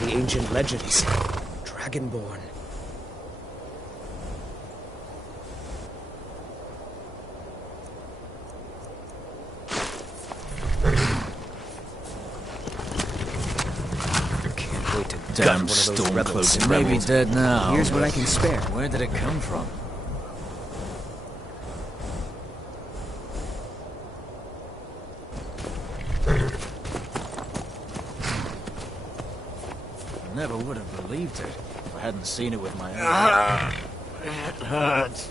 the ancient legends. Dragonborn. Can't wait to gut Damn one of those Stormcloak rebels. It may be dead now. Here's what I can spare. Where did it come from? I never would have believed it if I hadn't seen it with my own. It hurts.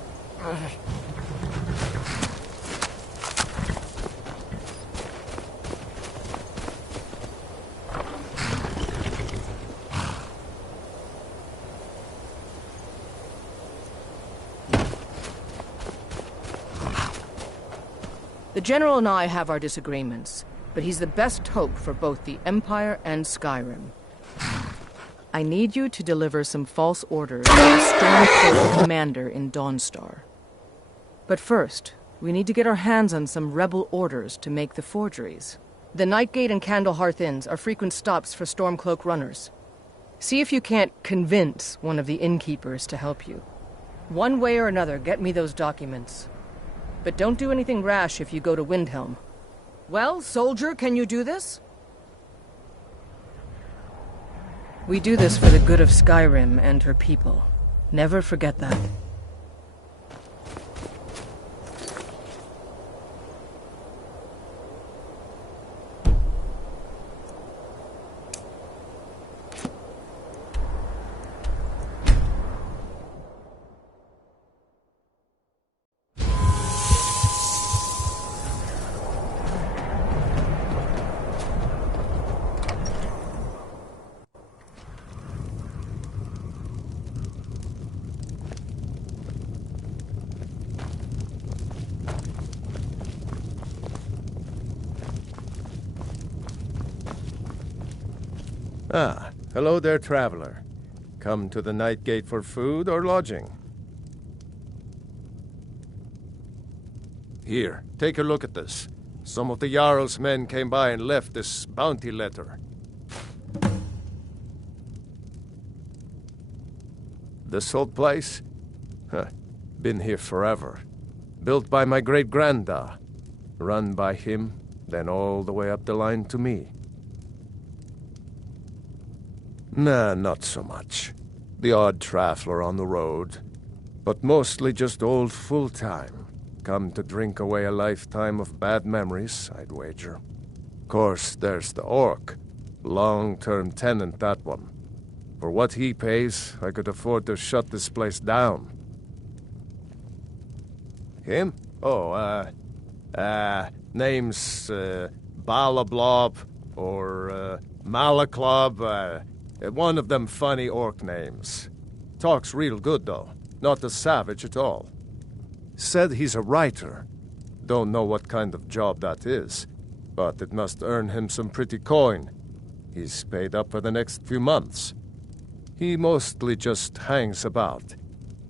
The General and I have our disagreements, but he's the best hope for both the Empire and Skyrim. I need you to deliver some false orders to the Stormcloak commander in Dawnstar. But first, we need to get our hands on some rebel orders to make the forgeries. The Nightgate and Candlehearth Inns are frequent stops for Stormcloak runners. See if you can't convince one of the innkeepers to help you. One way or another, get me those documents. But don't do anything rash if you go to Windhelm. Well, soldier, can you do this? We do this for the good of Skyrim and her people. Never forget that. Ah, hello there, traveler. Come to the Nightgate for food or lodging? Here, take a look at this. Some of the Jarl's men came by and left this bounty letter. This old place? Huh. Been here forever. Built by my great-granda. Run by him, then all the way up the line to me. Nah, not so much. The odd traveler on the road. But mostly just old full-time. Come to drink away a lifetime of bad memories, I'd wager. Course, there's the orc. Long-term tenant, that one. For what he pays, I could afford to shut this place down. Him? Oh, name's, Balablob, or, Malaklob, one of them funny orc names. Talks real good, though. Not a savage at all. Said he's a writer. Don't know what kind of job that is, but it must earn him some pretty coin. He's paid up for the next few months. He mostly just hangs about.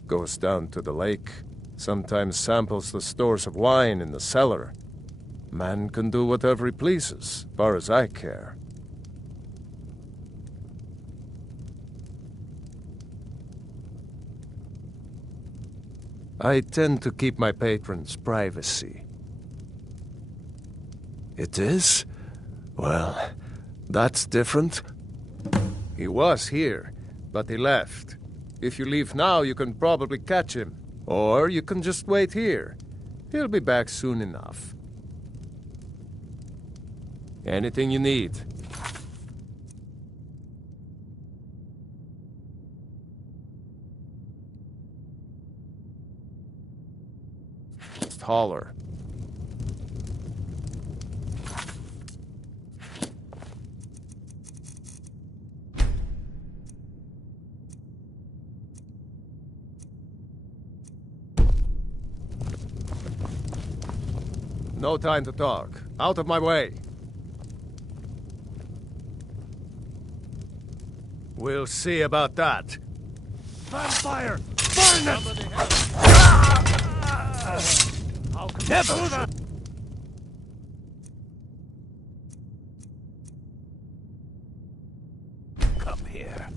Goes down to the lake, sometimes samples the stores of wine in the cellar. Man can do whatever he pleases, far as I care. I tend to keep my patrons' privacy. It is? Well, that's different. He was here, but he left. If you leave now, you can probably catch him. Or you can just wait here. He'll be back soon enough. Anything you need. Holler. No time to talk. Out of my way. We'll see about that. Vampire! Burn it! How can never do that? come here.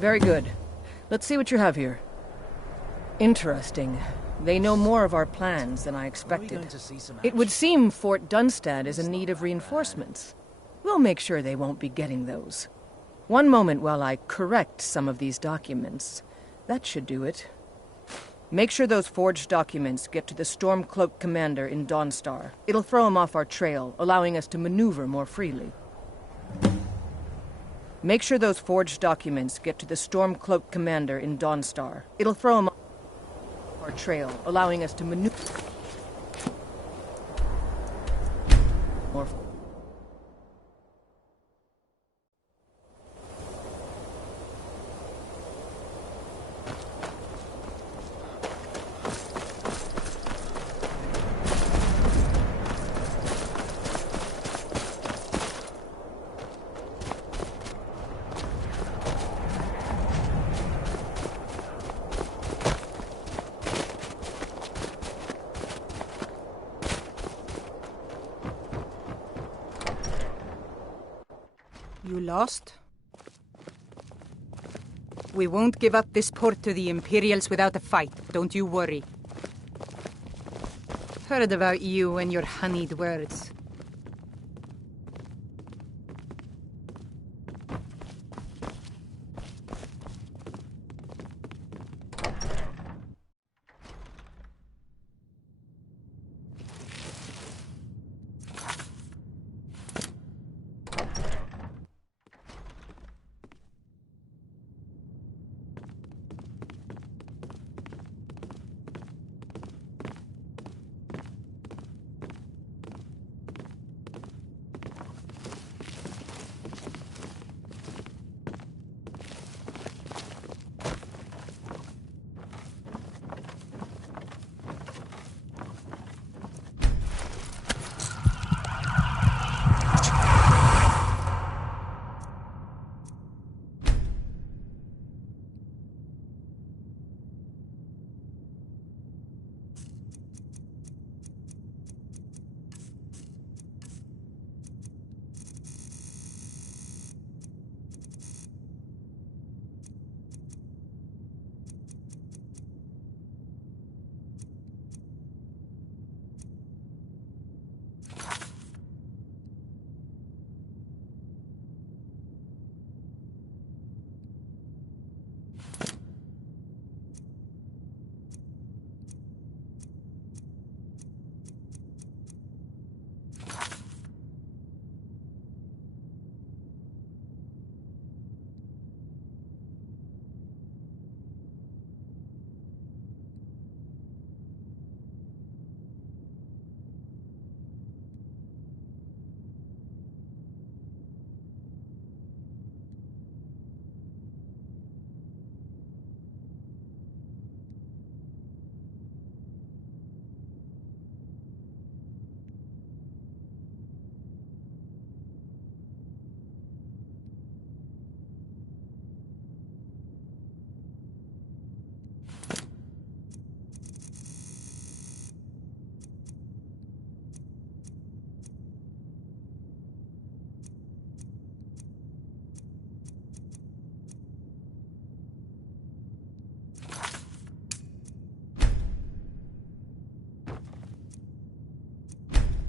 Very good. Let's see what you have here. Interesting. They know more of our plans than I expected. It would seem Fort Dunstad is in need of reinforcements. We'll make sure they won't be getting those. One moment while I correct some of these documents. That should do it. Make sure those forged documents get to the Stormcloak commander in Dawnstar. It'll throw him off our trail, allowing us to maneuver more freely. Make sure those forged documents get to the Stormcloak commander in Dawnstar. It'll throw him off our trail, allowing us to maneuver more. You lost? We won't give up this port to the Imperials without a fight, don't you worry. Heard about you and your honeyed words.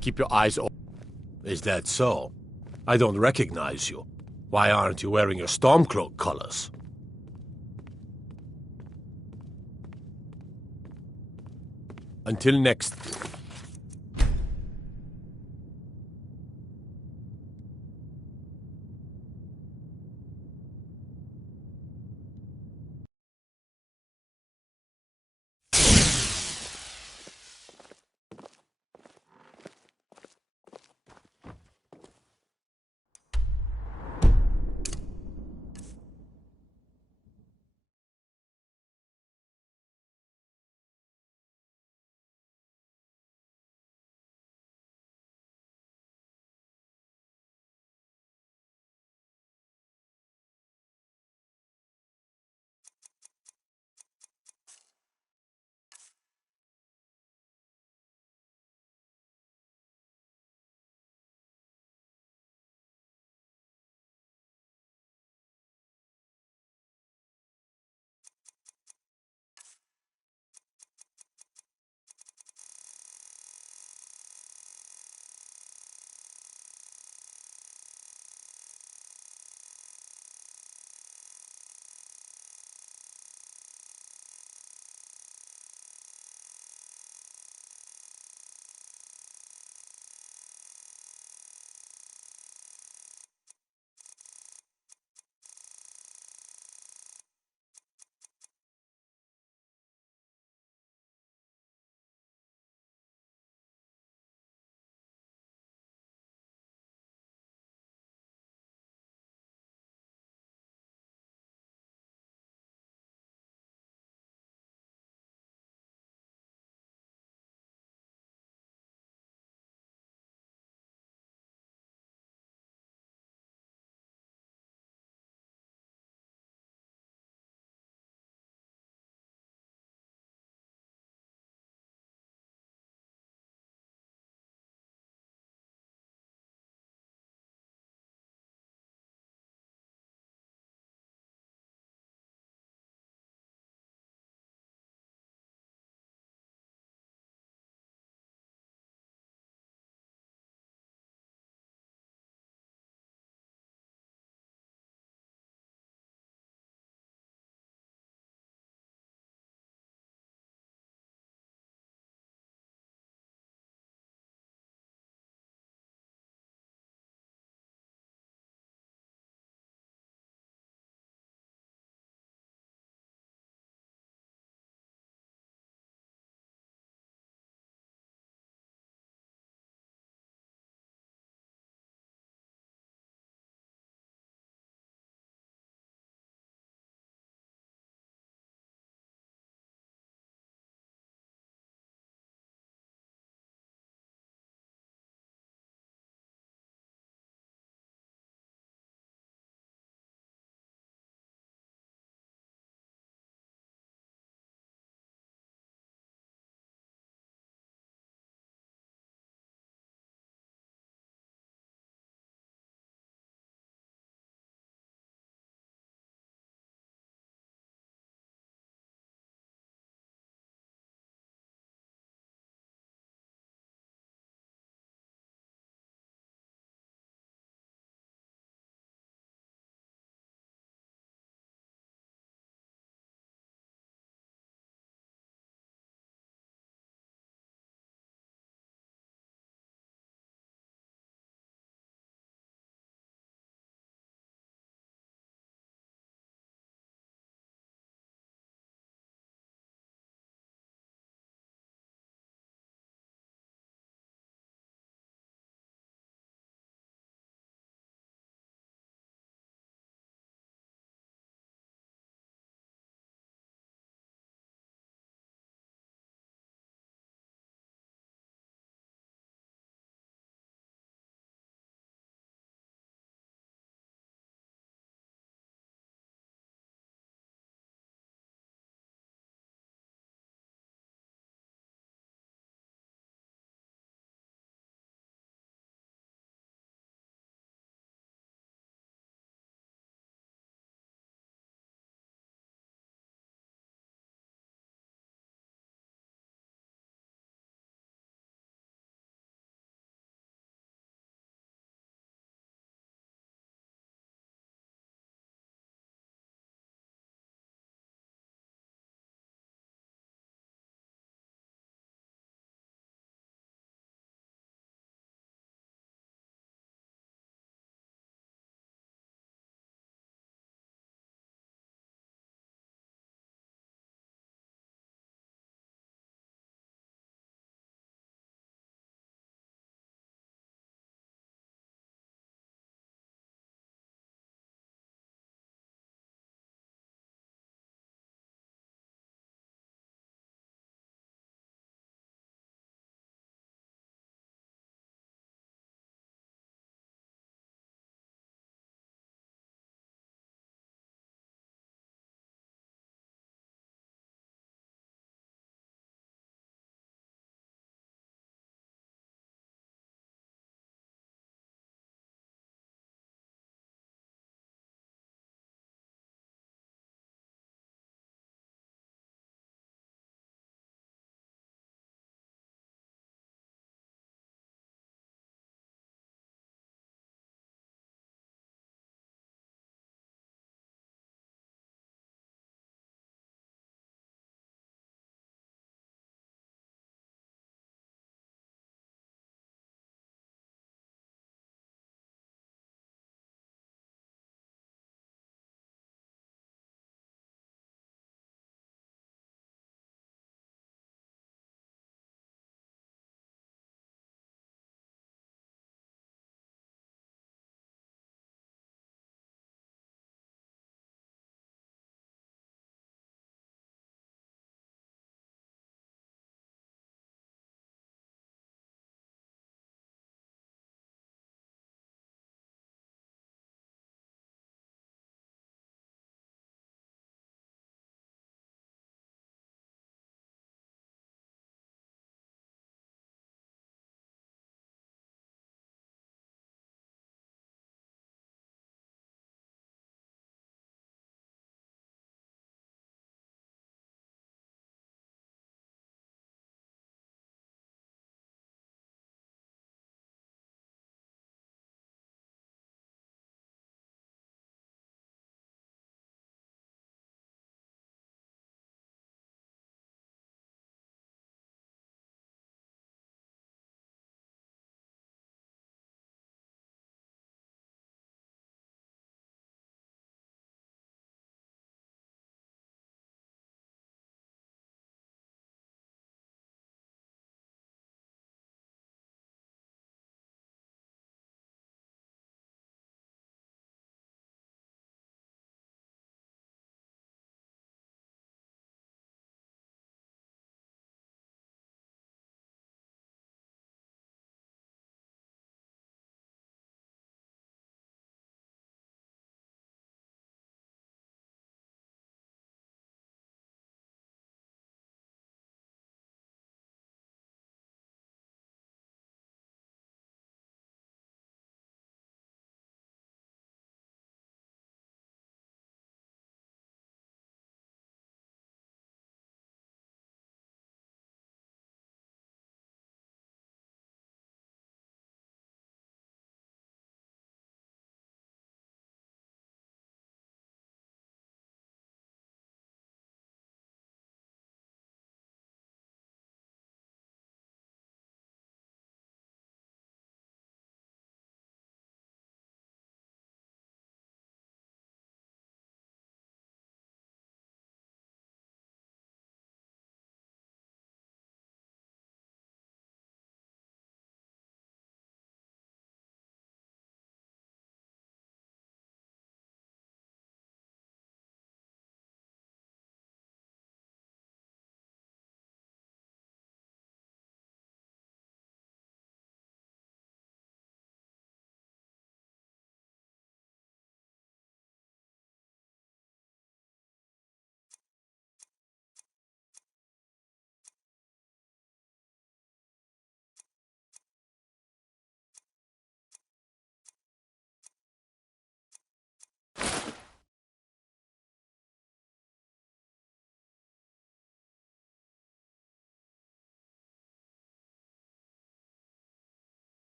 Keep your eyes open. Is that so? I don't recognize you. Why aren't you wearing your Stormcloak colors? Until next...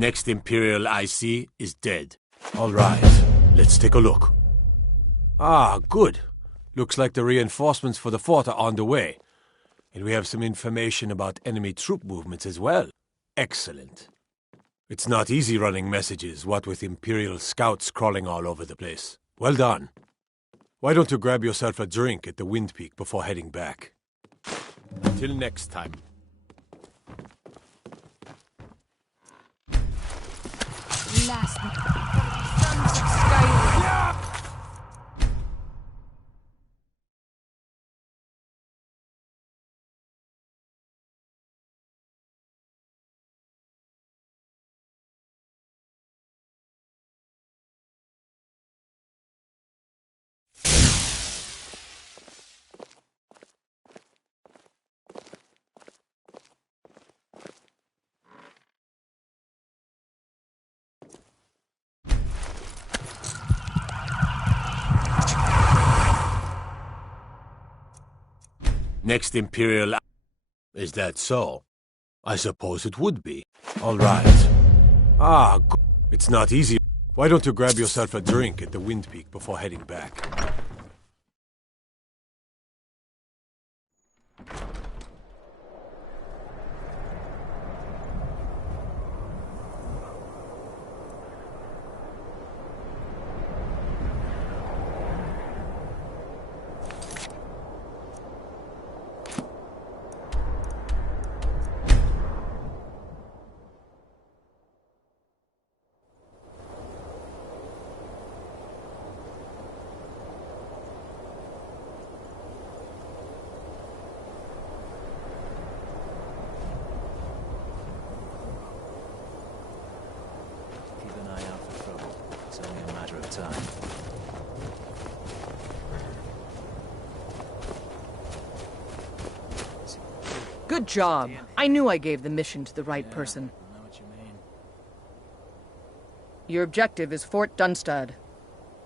Next Imperial I see is dead. All right, let's take a look. Ah, good. Looks like the reinforcements for the fort are on the way. And we have some information about enemy troop movements as well. Excellent. It's not easy running messages, what with Imperial scouts crawling all over the place. Well done. Why don't you grab yourself a drink at the Wind Peak before heading back? Until next time. Last sons of Skyrim. Next Imperial... Is that so? I suppose it would be. All right. Ah, it's not easy. Why don't you grab yourself a drink at the Wind Peak before heading back? Keep an eye out for trouble. It's only a matter of time. Good job. I knew I gave the mission to the right person. I know what you mean. Your objective is Fort Dunstad.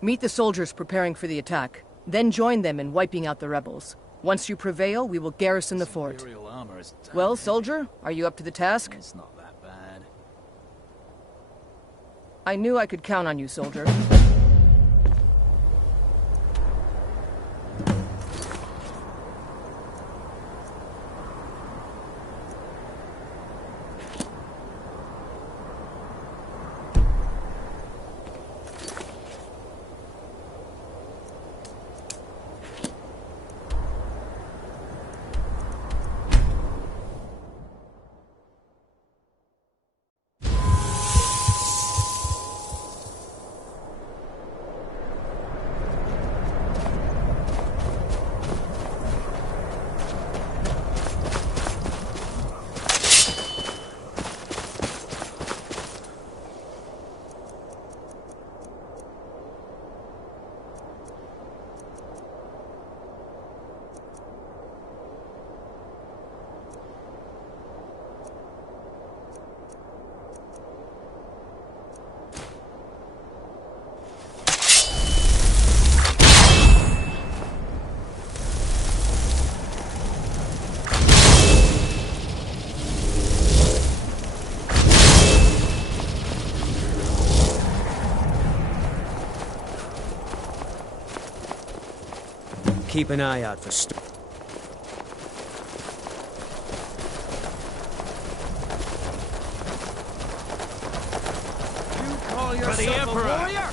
Meet the soldiers preparing for the attack, then join them in wiping out the rebels. Once you prevail, we will garrison the fort. Imperial armor is damn Well, heavy. soldier, are you up to the task? It's not that bad. I knew I could count on you, soldier. Keep an eye out for For the Emperor!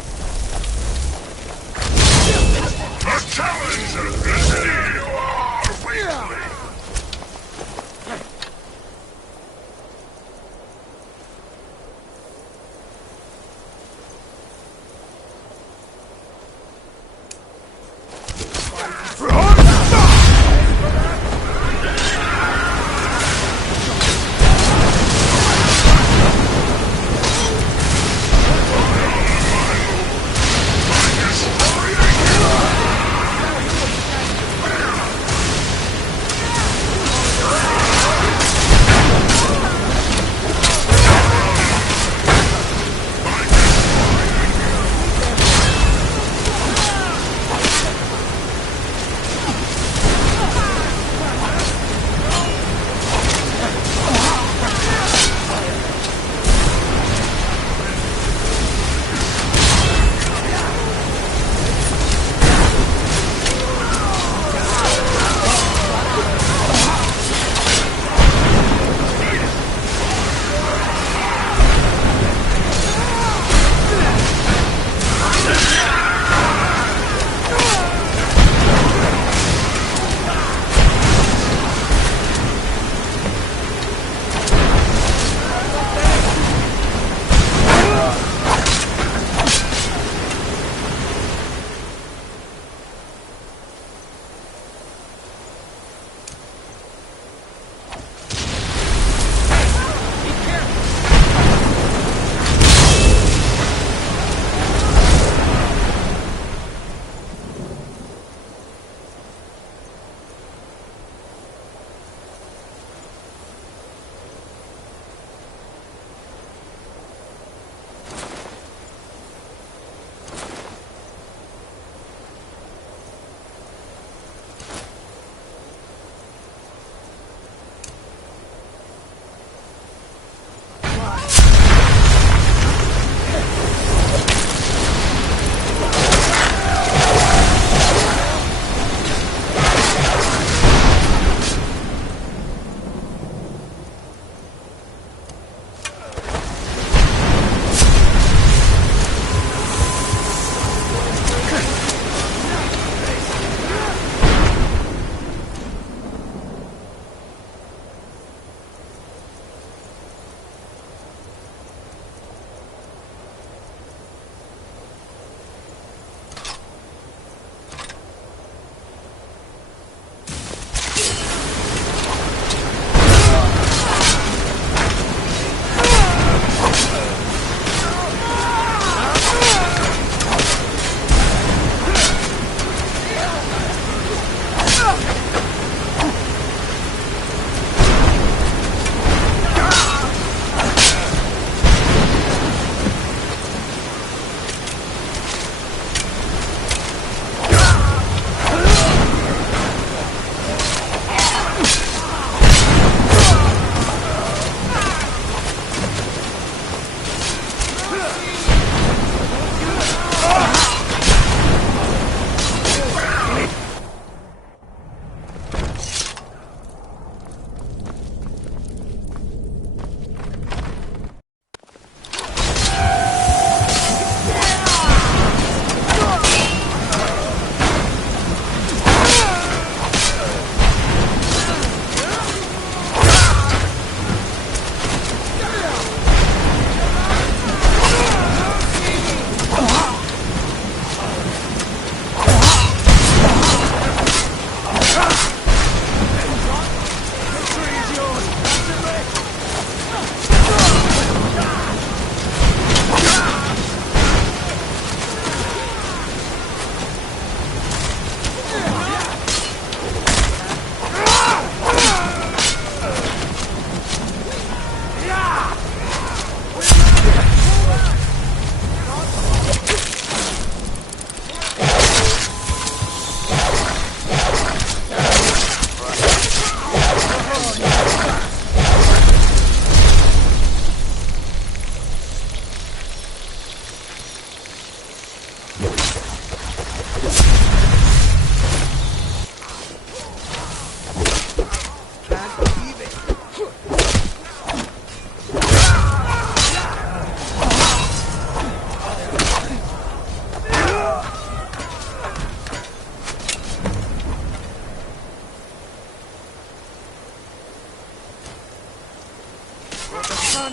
I've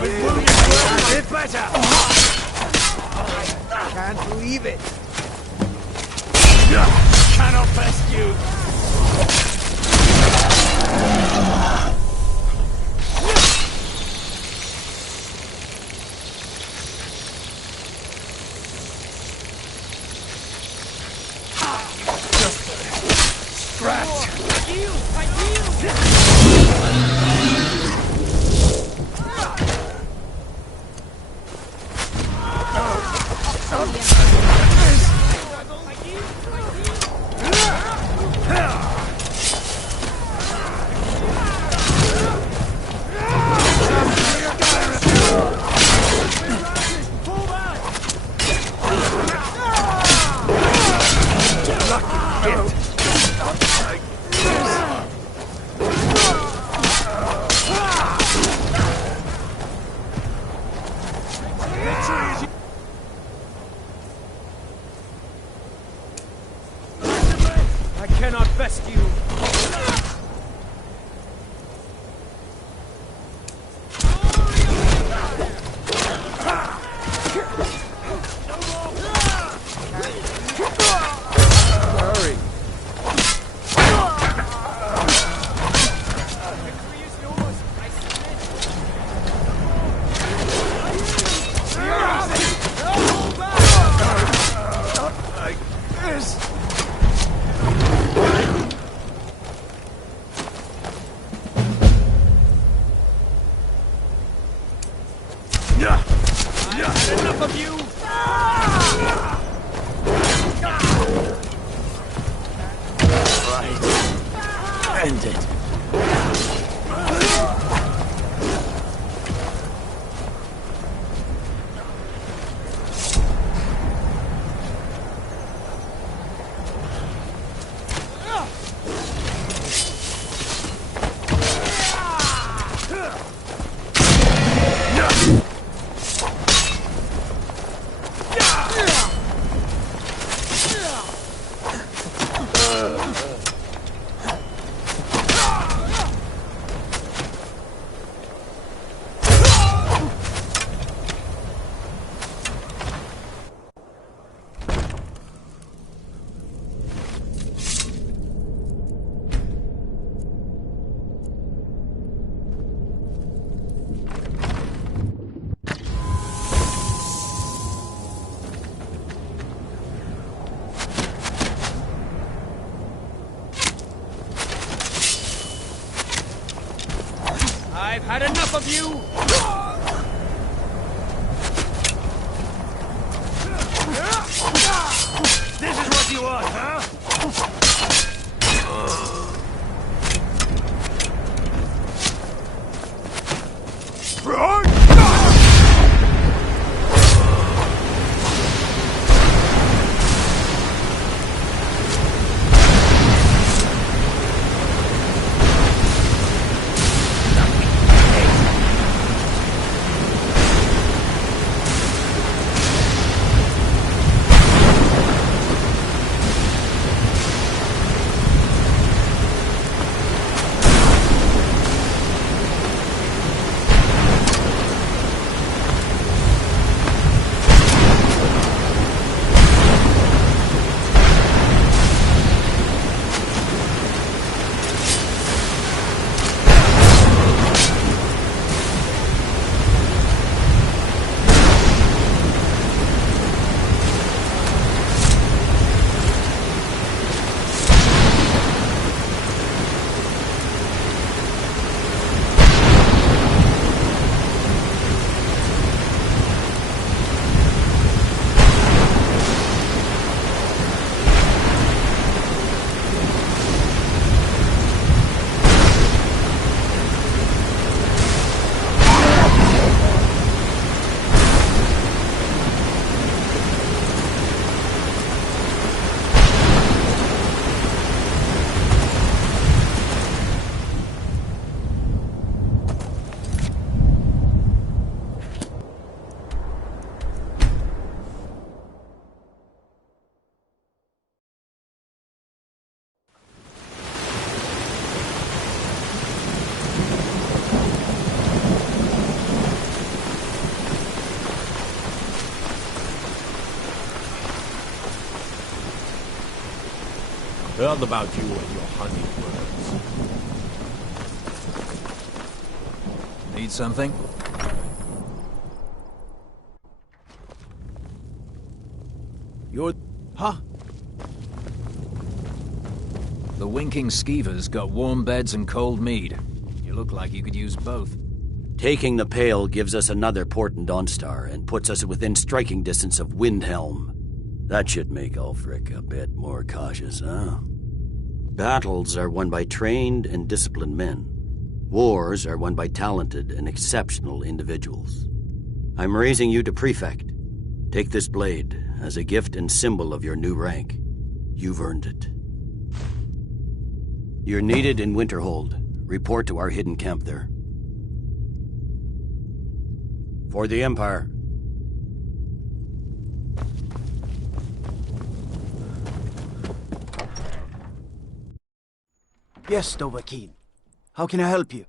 been wounded worse, a bit better. Can't believe it. Cannot best you. I cannot best you. Hurry. Enough of you! Right. End it. I've had enough of you! This is what you want, huh? Heard about you and your hunting birds. Need something? You're... Huh? The winking skeevers got warm beds and cold mead. You look like you could use both. Taking the Pale gives us another port in Dawnstar and puts us within striking distance of Windhelm. That should make Ulfric a bit more cautious, huh? Battles are won by trained and disciplined men. Wars are won by talented and exceptional individuals. I'm raising you to Prefect. Take this blade as a gift and symbol of your new rank. You've earned it. You're needed in Winterhold. Report to our hidden camp there. For the Empire. Yes, Dovahkiin. How can I help you?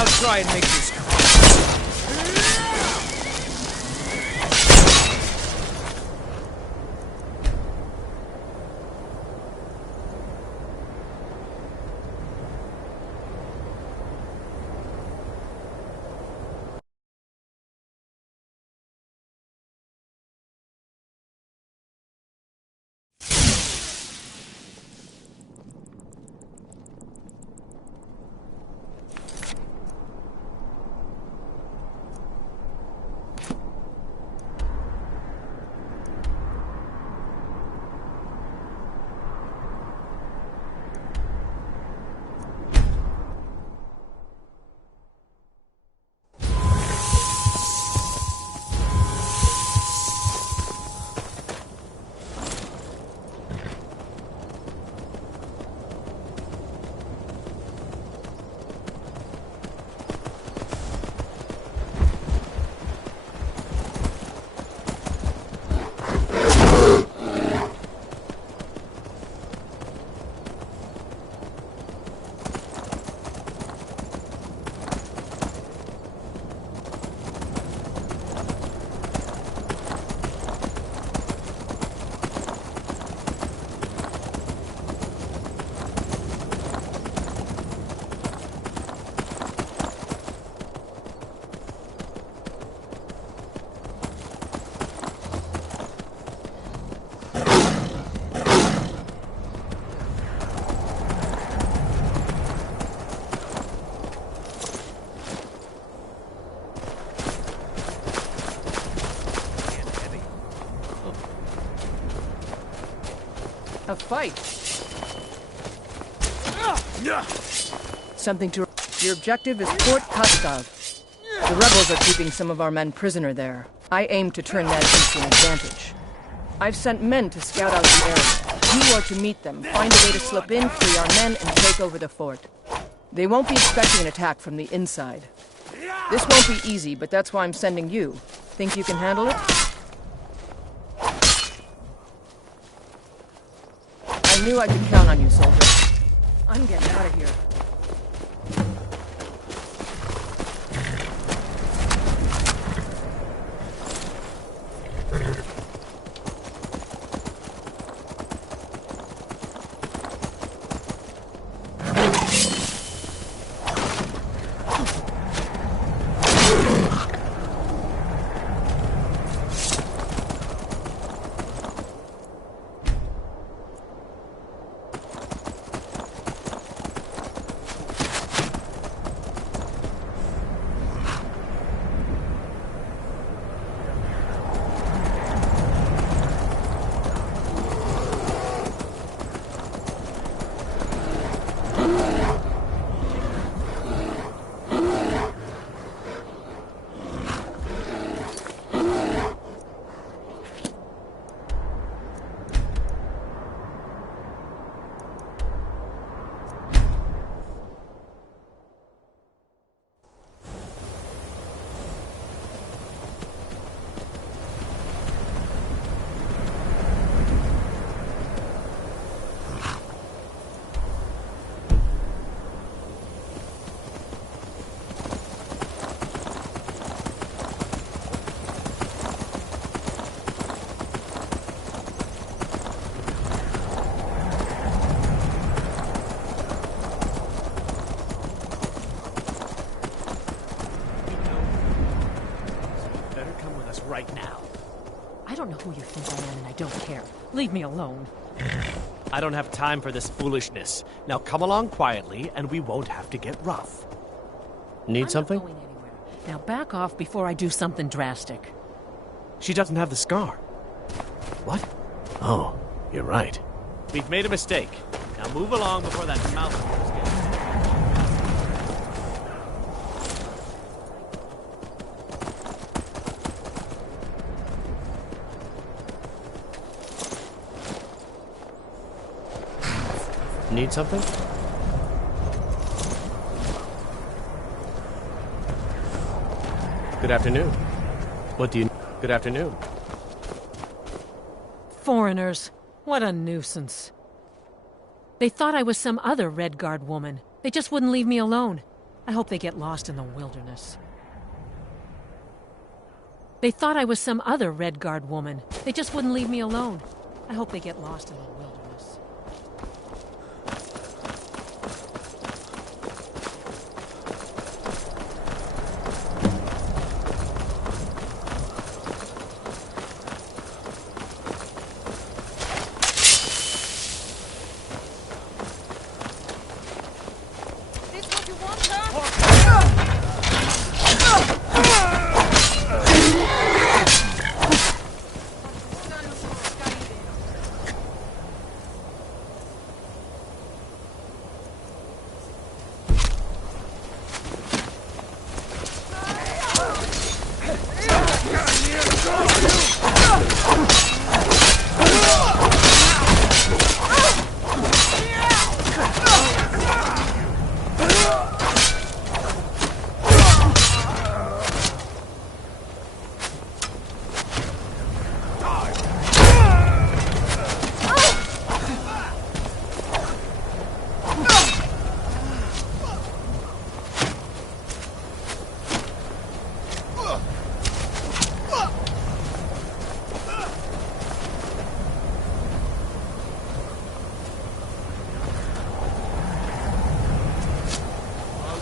I'll try and make this quick. fight. Something to... Your objective is Fort Kastov. The rebels are keeping some of our men prisoner there. I aim to turn that into an advantage. I've sent men to scout out the area. You are to meet them, find a way to slip in, free our men, and take over the fort. They won't be expecting an attack from the inside. This won't be easy, but that's why I'm sending you. Think you can handle it? I knew I could count on you, soldier. I'm getting out of here. Right now. I don't know who you think I am, and I don't care. Leave me alone. I don't have time for this foolishness. Now come along quietly, and we won't have to get rough. Need something? I'm not going anywhere. Now back off before I do something drastic. She doesn't have the scar. What? Oh, you're right. We've made a mistake. Now move along before that mouth of yours gets... Need something? Good afternoon. What do you... Good afternoon. Foreigners. What a nuisance. They thought I was some other Red Guard woman. They just wouldn't leave me alone. I hope they get lost in the wilderness. They thought I was some other Red Guard woman. They just wouldn't leave me alone. I hope they get lost in the wilderness.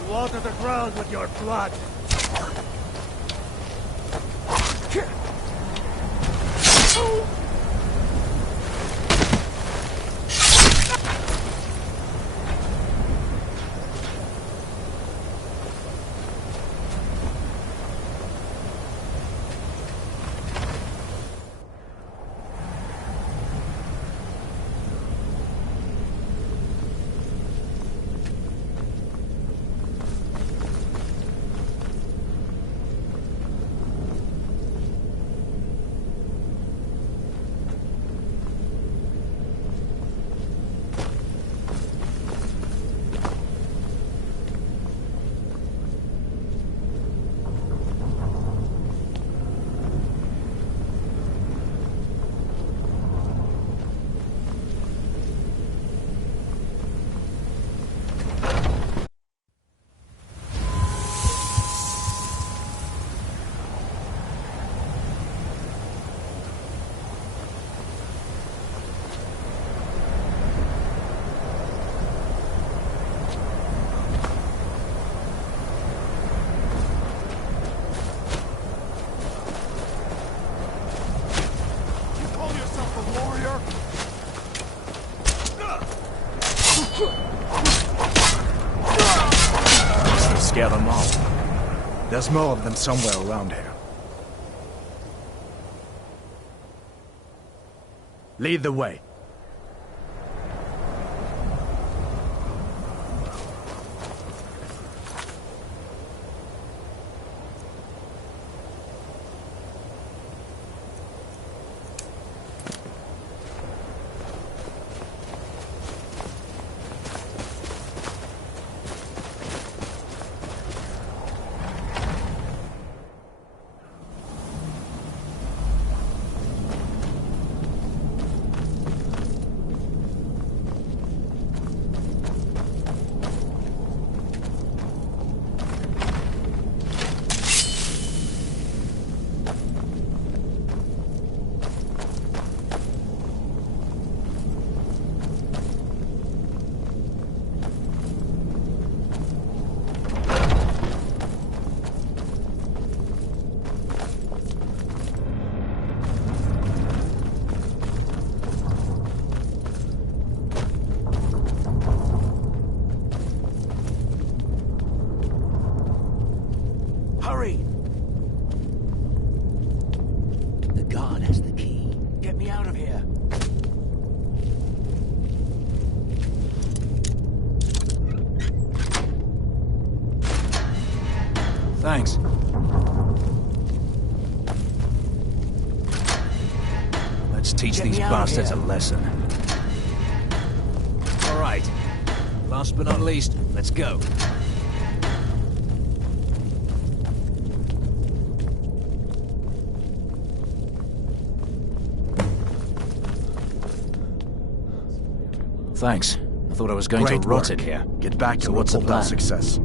Water the ground with your blood! scare them all. There's more of them somewhere around here. Lead the way. Hurry! The guard has the key. Get me out of here. Thanks. Let's teach these bastards a lesson. All right. Last but not least, let's go. Thanks. I thought I was going to rot in here. Get back So and what's the report our plan? success.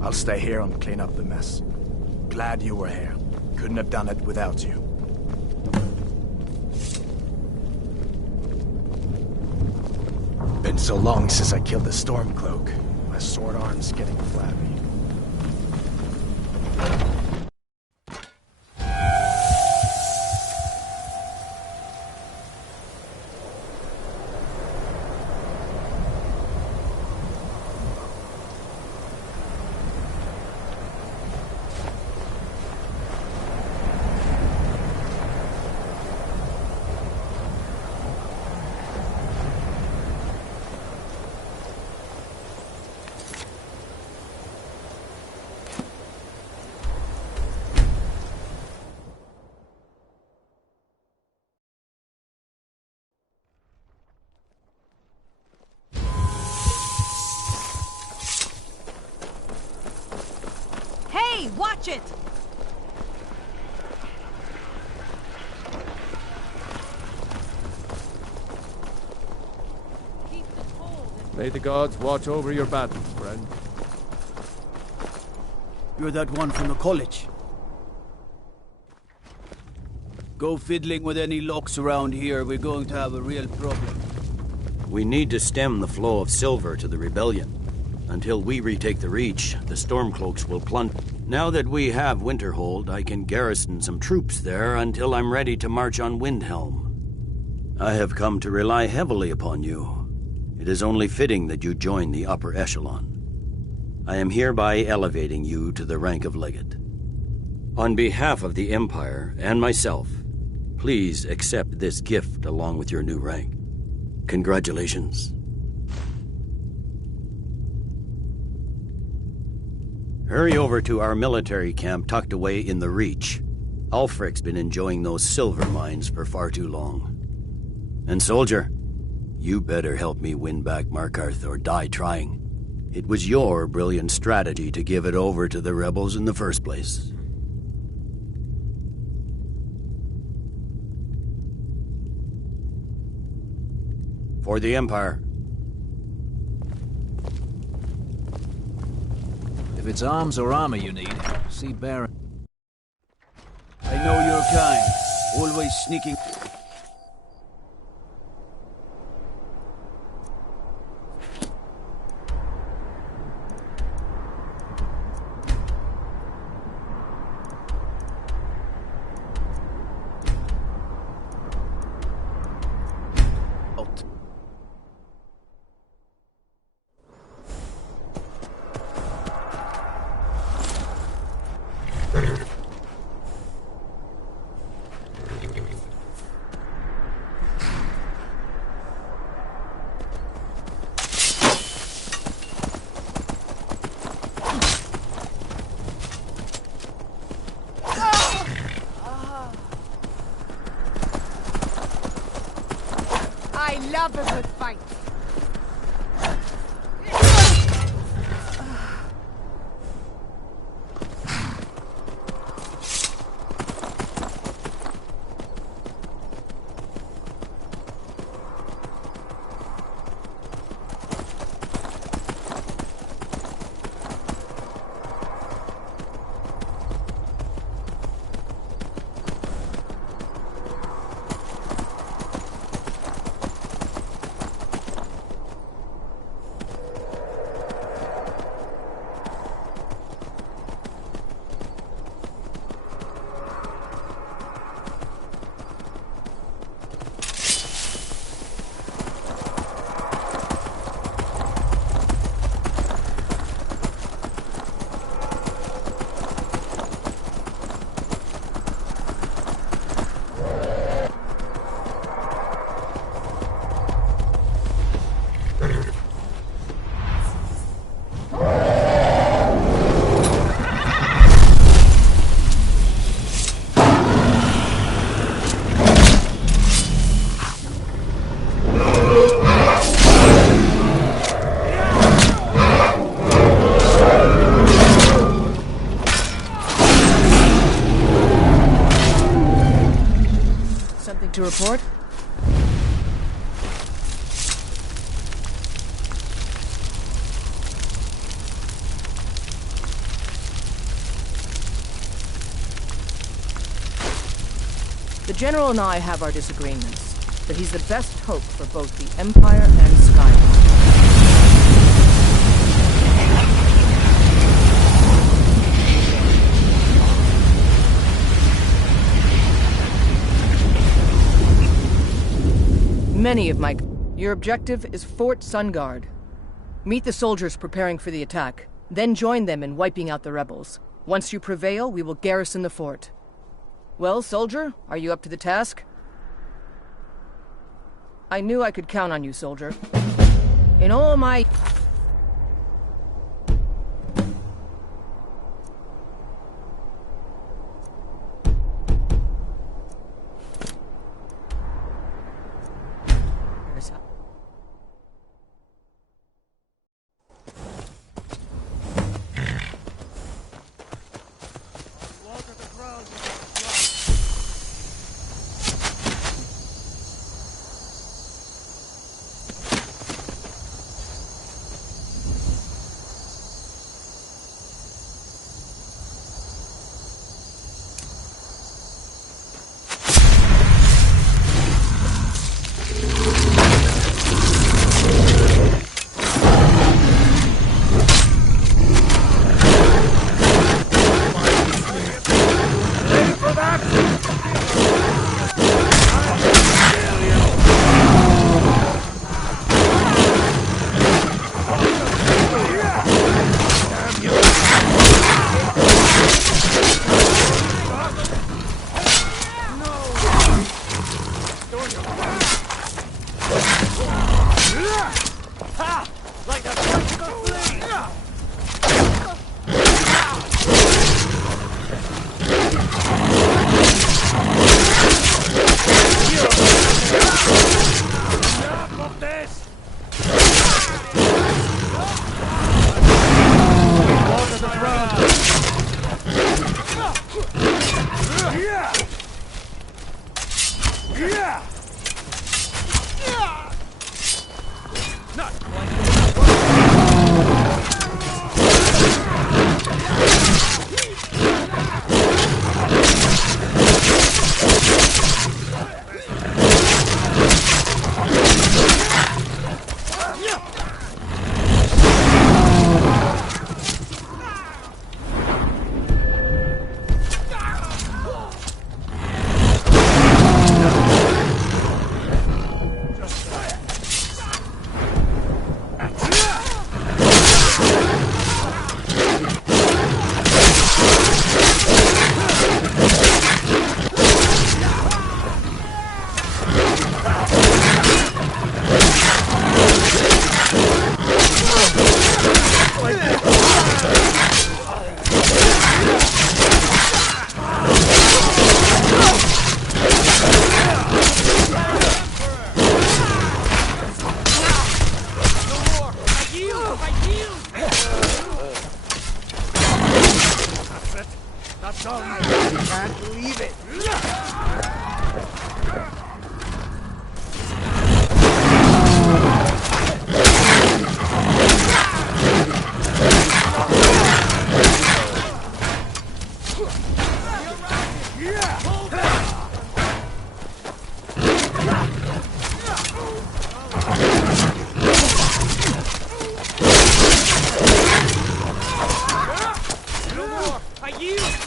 I'll stay here and clean up the mess. Glad you were here. Couldn't have done it without you. Been so long since I killed the Stormcloak. My sword arm's getting flabby. Hey, watch it! May the gods watch over your battles, friend. You're that one from the college. Go fiddling with any locks around here. We're going to have a real problem. We need to stem the flow of silver to the rebellion. Until we retake the Reach, the Stormcloaks will plunder. Now that we have Winterhold, I can garrison some troops there until I'm ready to march on Windhelm. I have come to rely heavily upon you. It is only fitting that you join the upper echelon. I am hereby elevating you to the rank of Legate. On behalf of the Empire and myself, please accept this gift along with your new rank. Congratulations. Hurry over to our military camp tucked away in the Reach. Ulfric's been enjoying those silver mines for far too long. And soldier, you better help me win back Markarth or die trying. It was your brilliant strategy to give it over to the rebels in the first place. For the Empire. If it's arms or armor you need, see Baron. I know your kind. Always sneaking. love a good fight. To report? The General and I have our disagreements, but he's the best hope for both the Empire and Skyrim. Many of my... Your objective is Fort Sunguard. Meet the soldiers preparing for the attack, then join them in wiping out the rebels. Once you prevail, we will garrison the fort. Well, soldier, are you up to the task? I knew I could count on you, soldier. In all my...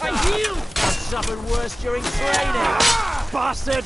I've suffered worse during training! Bastard!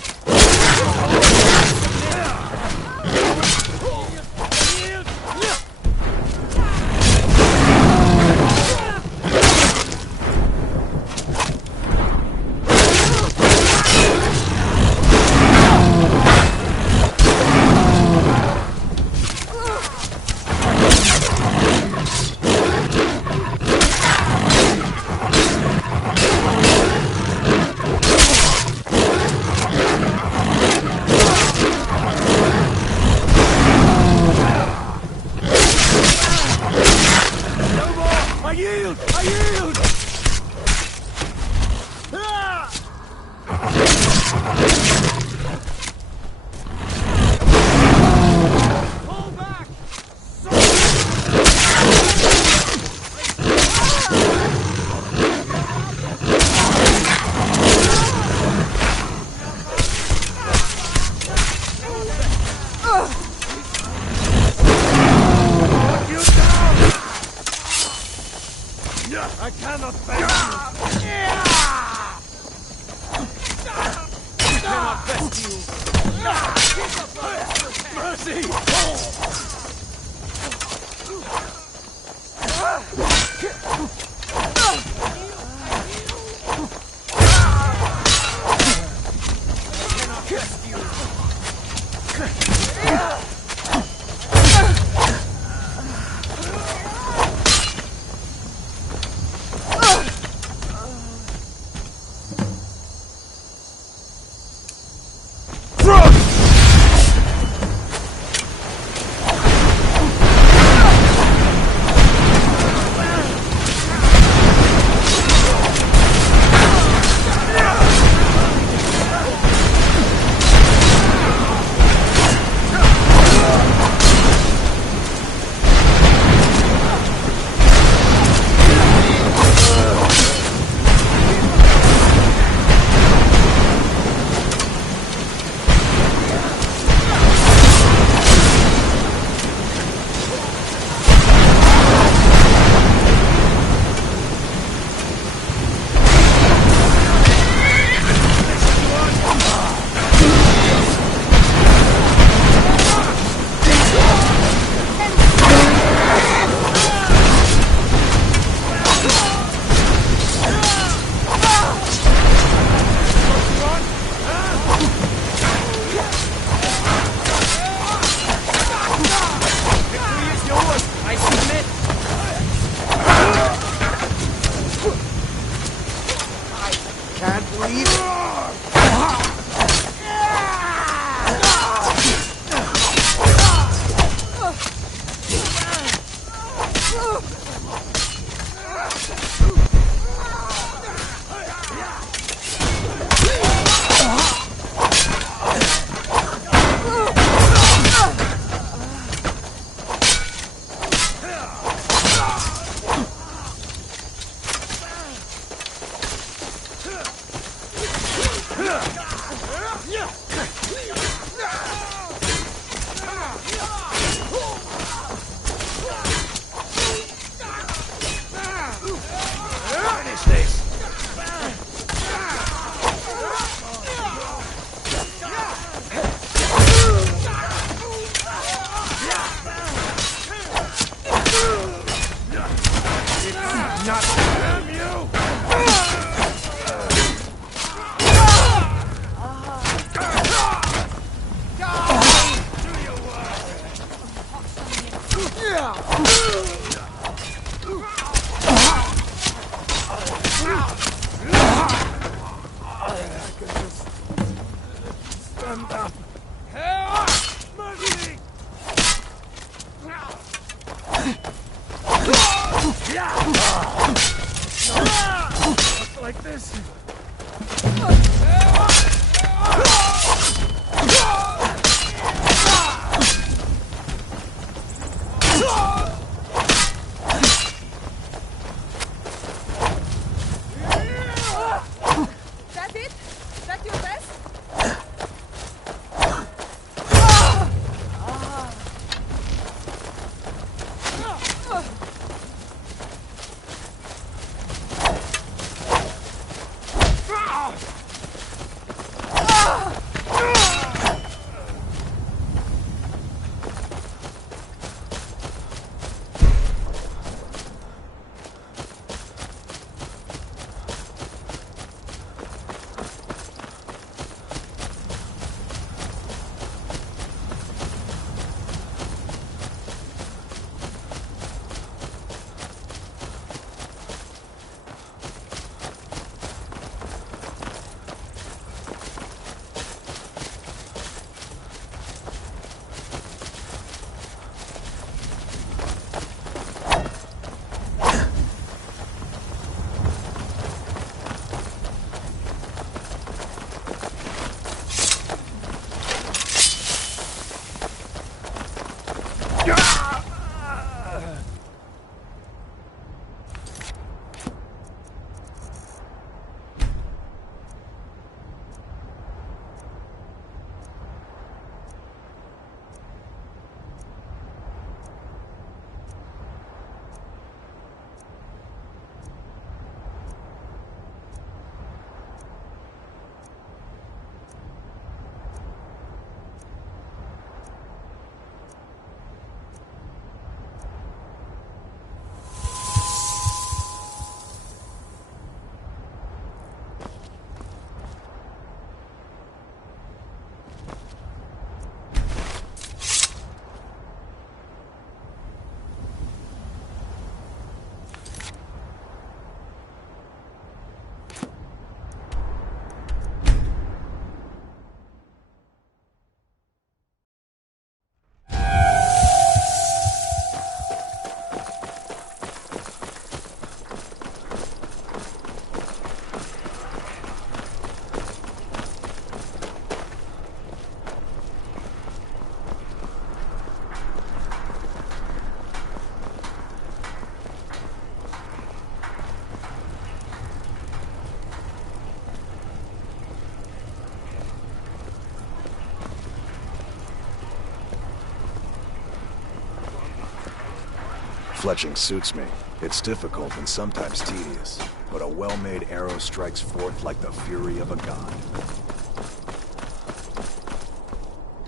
Fletching suits me. It's difficult and sometimes tedious, but a well-made arrow strikes forth like the fury of a god.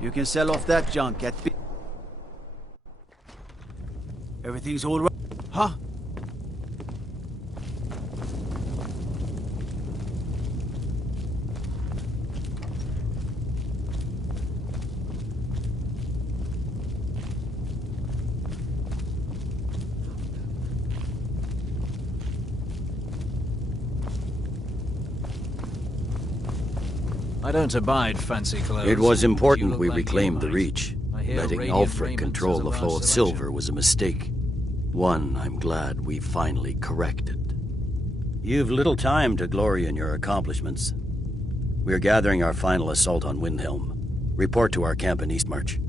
You can sell off that junk at... Everything's all right? Huh? I don't abide fancy clothes. It was You important look we like reclaimed you the might. Reach. I hear Letting radiant Ulfric raiment control has a the large flow of selection. silver was a mistake. One I'm glad we finally corrected. You've little time to glory in your accomplishments. We're gathering our final assault on Windhelm. Report to our camp in Eastmarch.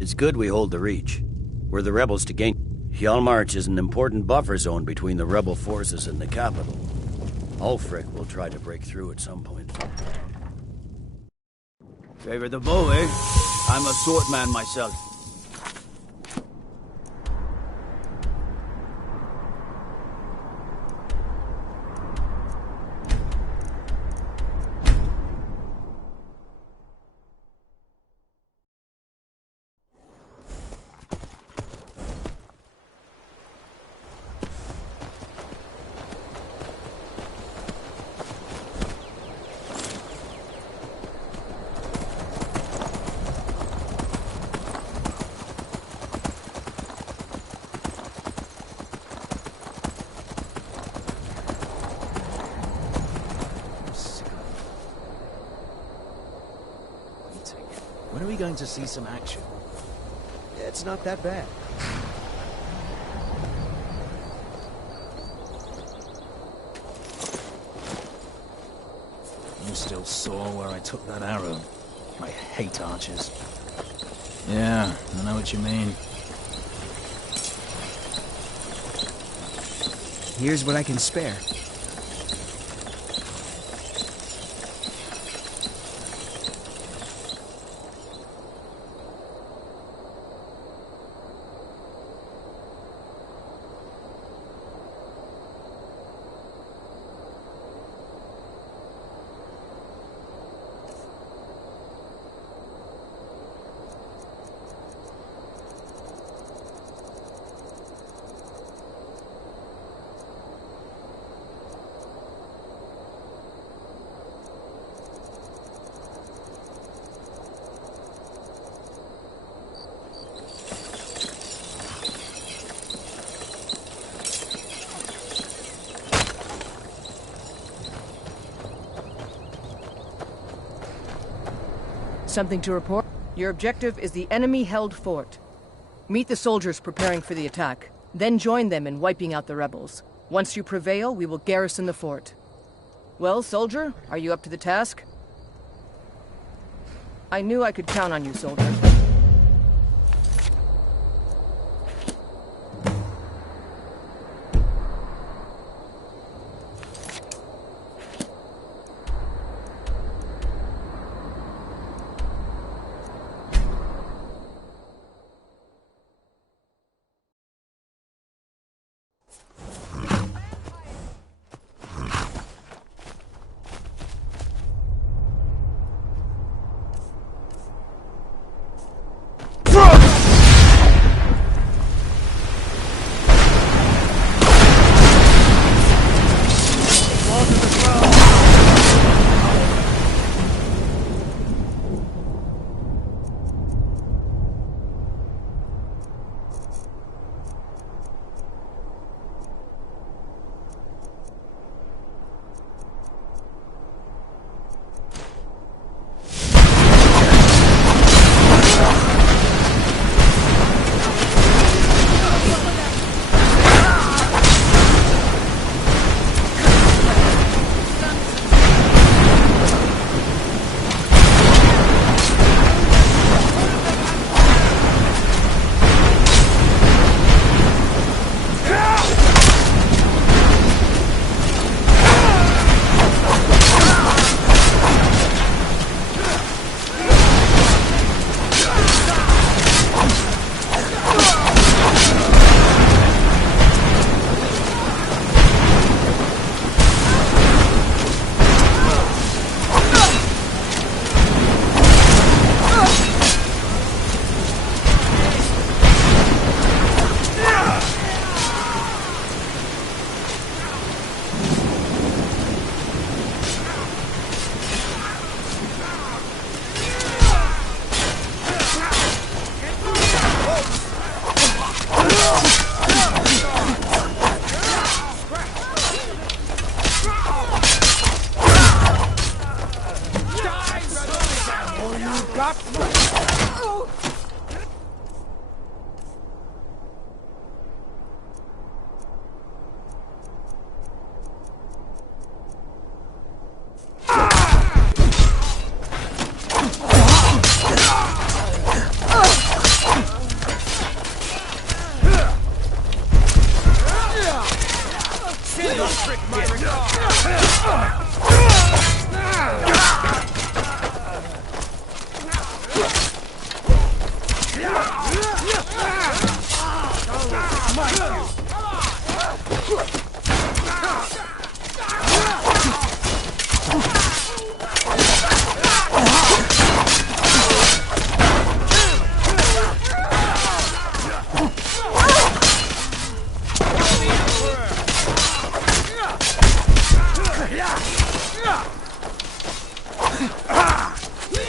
It's good we hold the Reach. We're the rebels to gain. Hjalmarch is an important buffer zone between the rebel forces and the capital. Ulfric will try to break through at some point. Favor the bow, eh? I'm a swordman myself. When are we going to see some action? It's not that bad. You still sore where I took that arrow. I hate archers. Yeah, I know what you mean. Here's what I can spare. Something to report? Your objective is the enemy-held fort. Meet the soldiers preparing for the attack, then join them in wiping out the rebels. Once you prevail, we will garrison the fort. Well, soldier, are you up to the task? I knew I could count on you, soldier.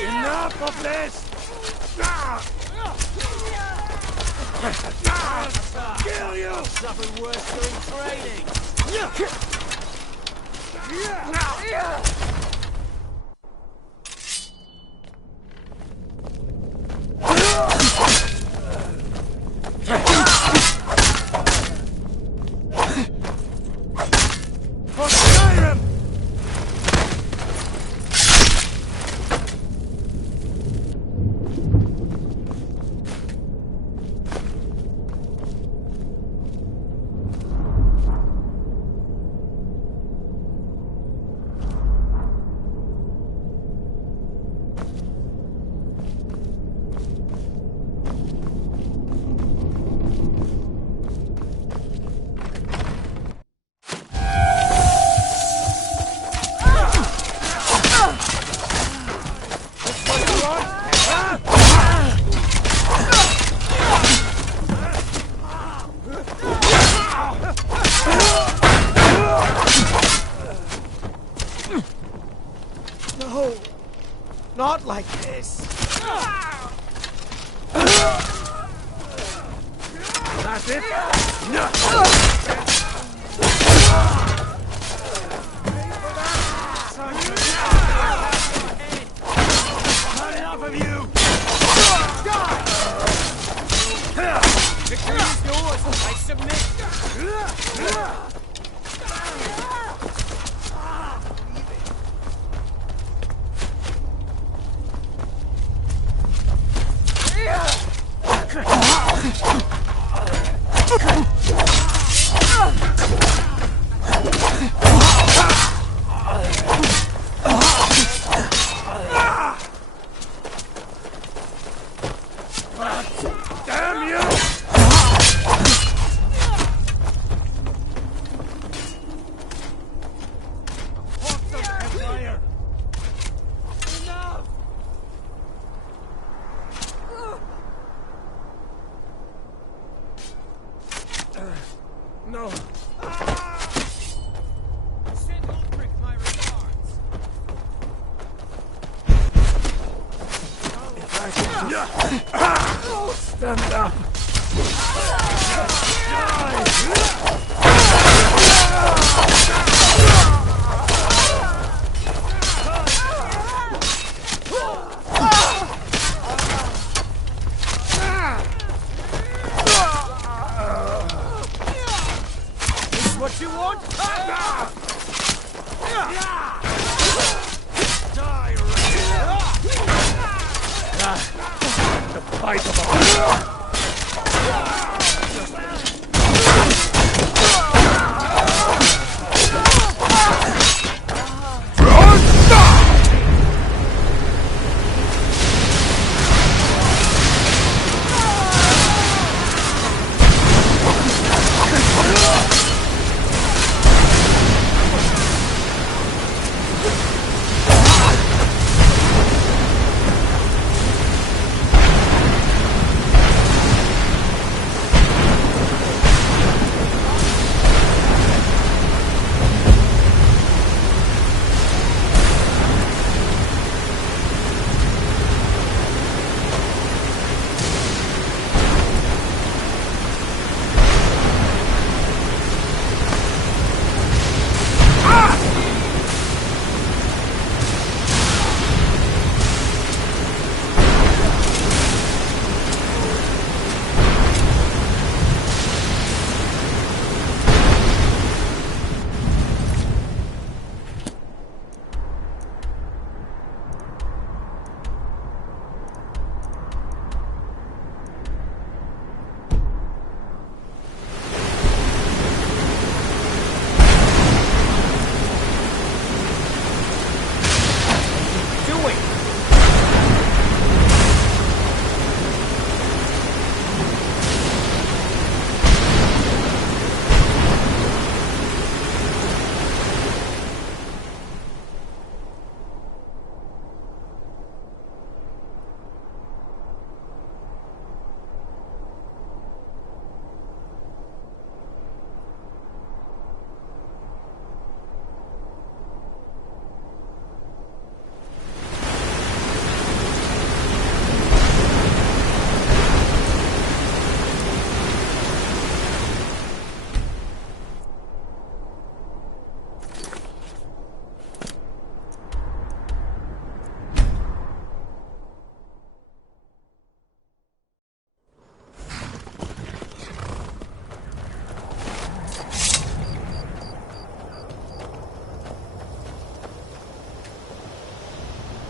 Enough of this! Kill you! Suffered worse during training. For Skyrim! No, not like this. That's it? Not enough of you! Victory is yours. I submit. Damn you! No. Send Ulfric my regards. Stand up. What you want? The fight of a...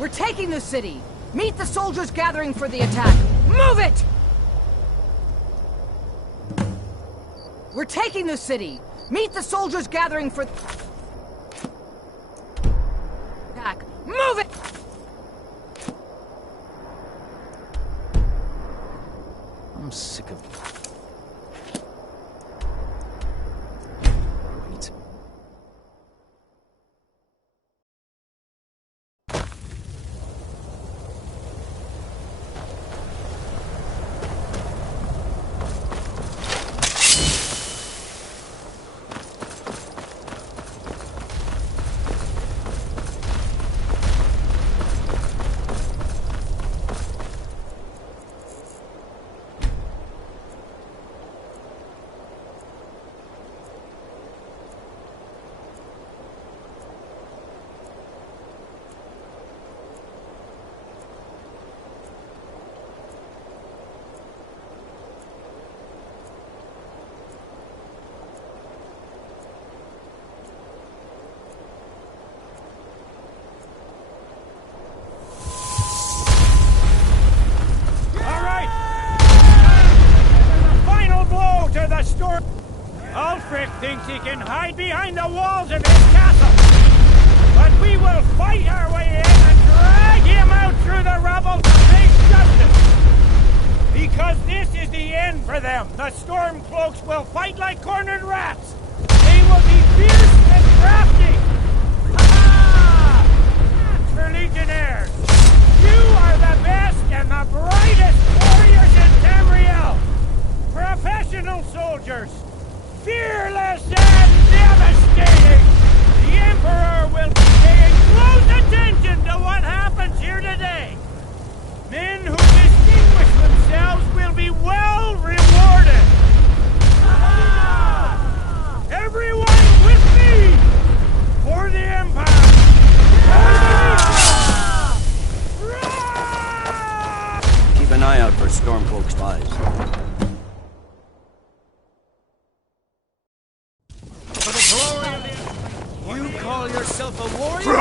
We're taking the city! Meet the soldiers gathering for the attack! Move it! We're taking the city! Meet the soldiers gathering for... attack! Move it! I'm sick of... Wait. Thinks he can hide behind the walls of his castle. But we will fight our way in and drag him out through the rubble to face justice. Because this is the end for them. The Stormcloaks will fight like cornered rats. They will be fierce and crafty. Ha-ha! That's for Legionnaires. You are the best and the brightest warriors in Tamriel. Professional soldiers. Fearless and devastating! The Emperor will be paying close attention to what happens here today. Men who distinguish themselves will be well rewarded. Everyone with me! For the Empire! Keep an eye out for Stormcloak spies. You call yourself a warrior?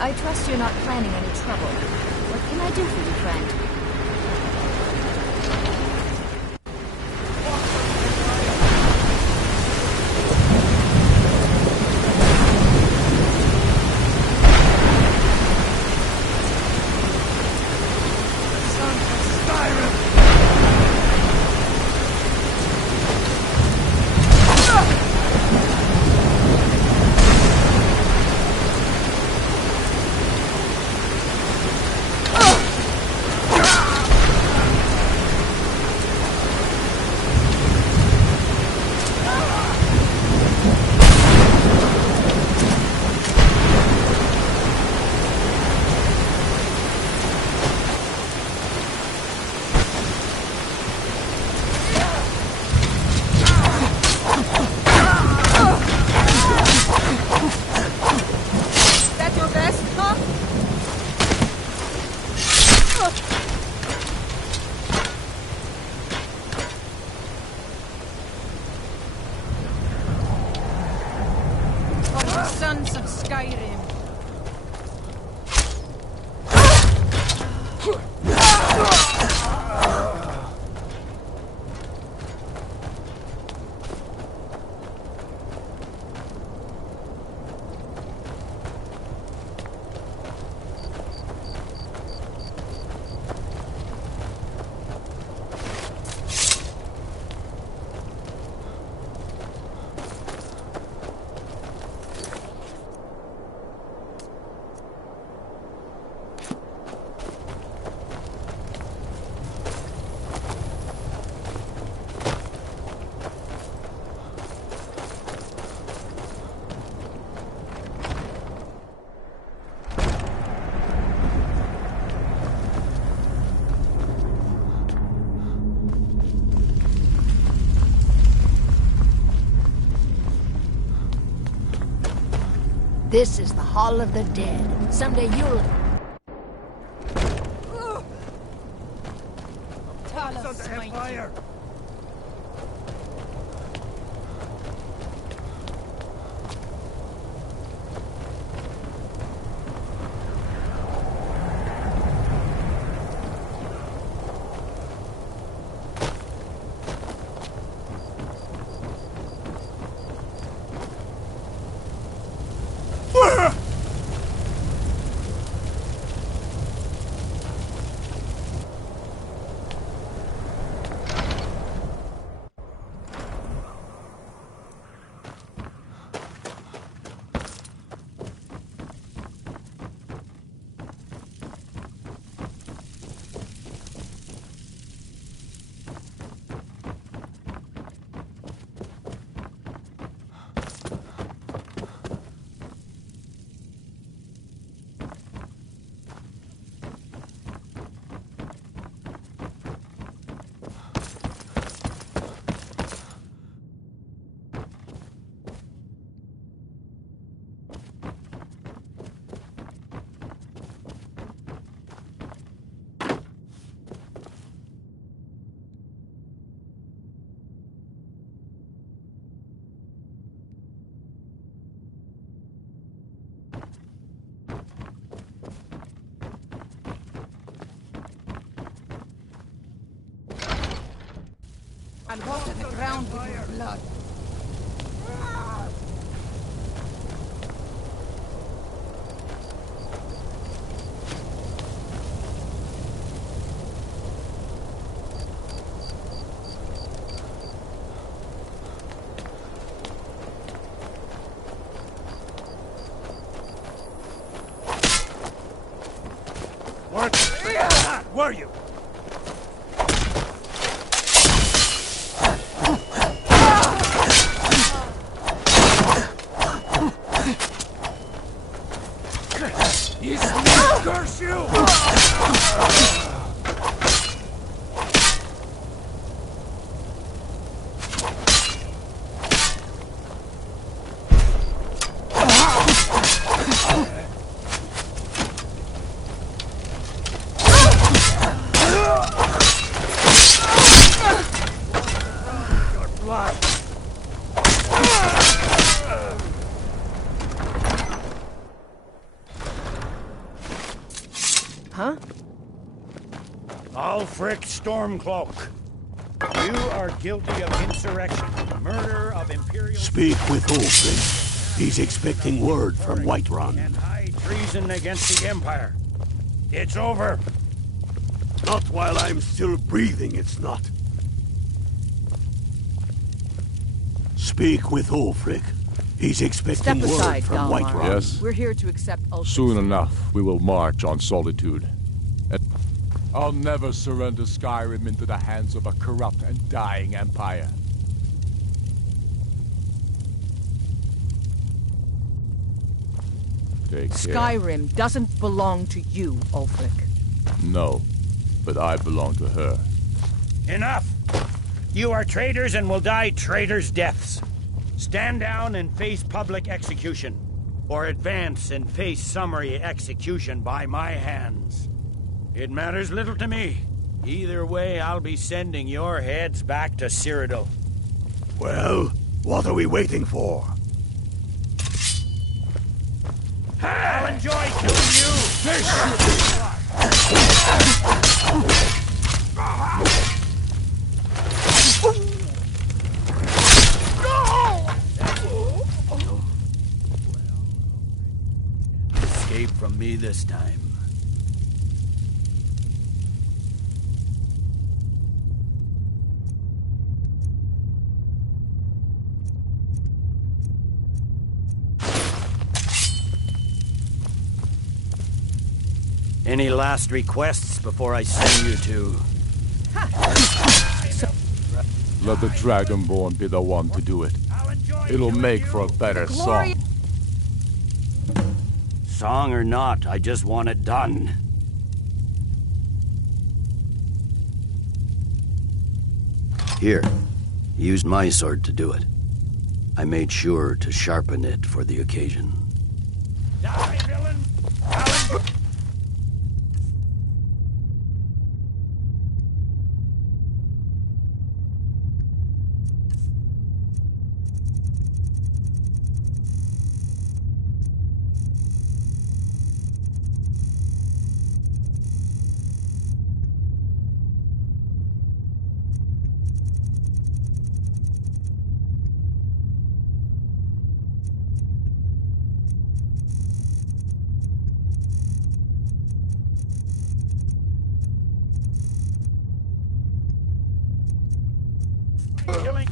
I trust you're not planning any trouble. What can I do for you, friend? Skyrim! sons of Skyrim. This is the Hall of the Dead. Someday you'll... Fire! I'll water the ground with your blood. What were you? Curse you! Your blood! Huh? Ulfric Stormcloak. You are guilty of insurrection, murder of Imperial... Speak with Ulfric. He's expecting word from Whiterun. And high treason against the Empire. It's over. Not while I'm still breathing, it's not. Speak with Ulfric. He's expecting Step aside, word from Dalmar. Whiterun. Yes. We're here to accept Ulfric's... Soon enough, we will march on Solitude. I'll never surrender Skyrim into the hands of a corrupt and dying empire. Take care. Skyrim doesn't belong to you, Ulfric. No, but I belong to her. Enough! You are traitors and will die traitors' deaths. Stand down and face public execution, or advance and face summary execution by my hands. It matters little to me. Either way, I'll be sending your heads back to Cyrodiil. Well, what are we waiting for? I'll enjoy killing you! Escape from me this time. Any last requests before I send you to... Let the Dragonborn be the one to do it. It'll make for a better song. Song or not, I just want it done. Here, used my sword to do it. I made sure to sharpen it for the occasion. Die, villain! Killing.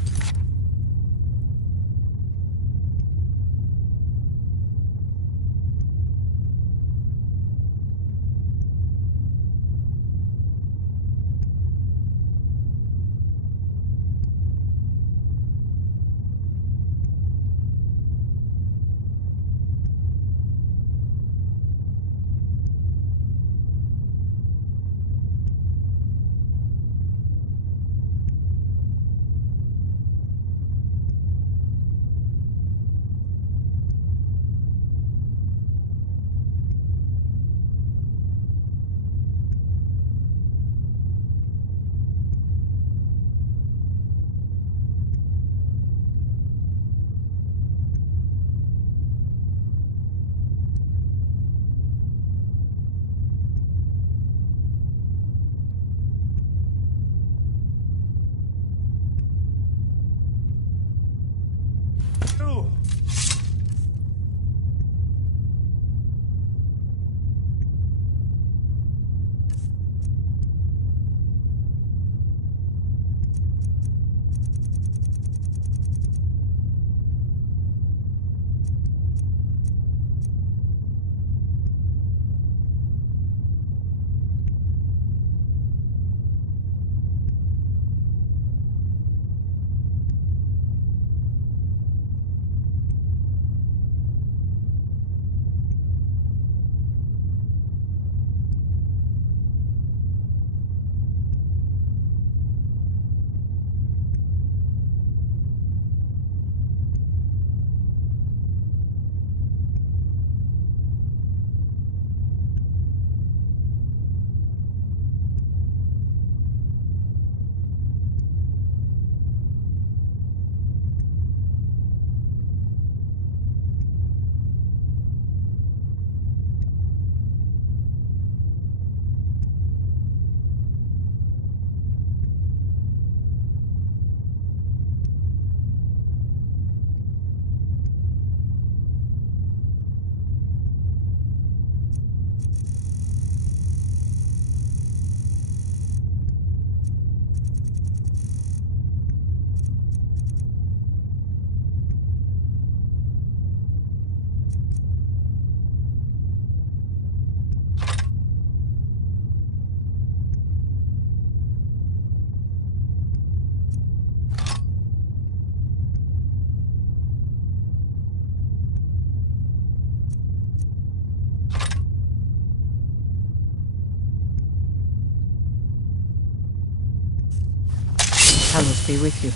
Talos be with you.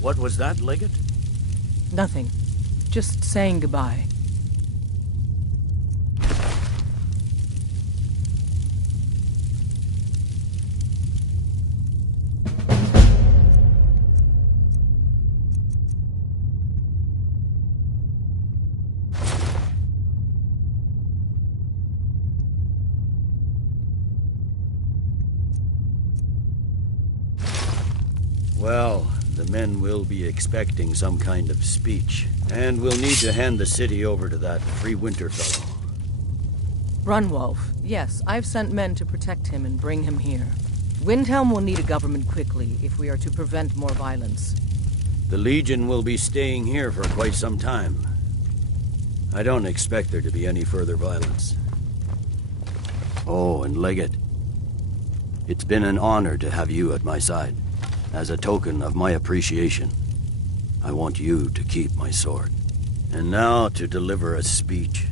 What was that, Legate? Nothing. Just saying goodbye. Well, the men will be expecting some kind of speech, and we'll need to hand the city over to that Free Winter fellow. Brunwolf. Yes, I've sent men to protect him and bring him here. Windhelm will need a government quickly if we are to prevent more violence. The Legion will be staying here for quite some time. I don't expect there to be any further violence. Oh, and Leggett. It's been an honor to have you at my side. As a token of my appreciation, I want you to keep my sword. And now to deliver a speech.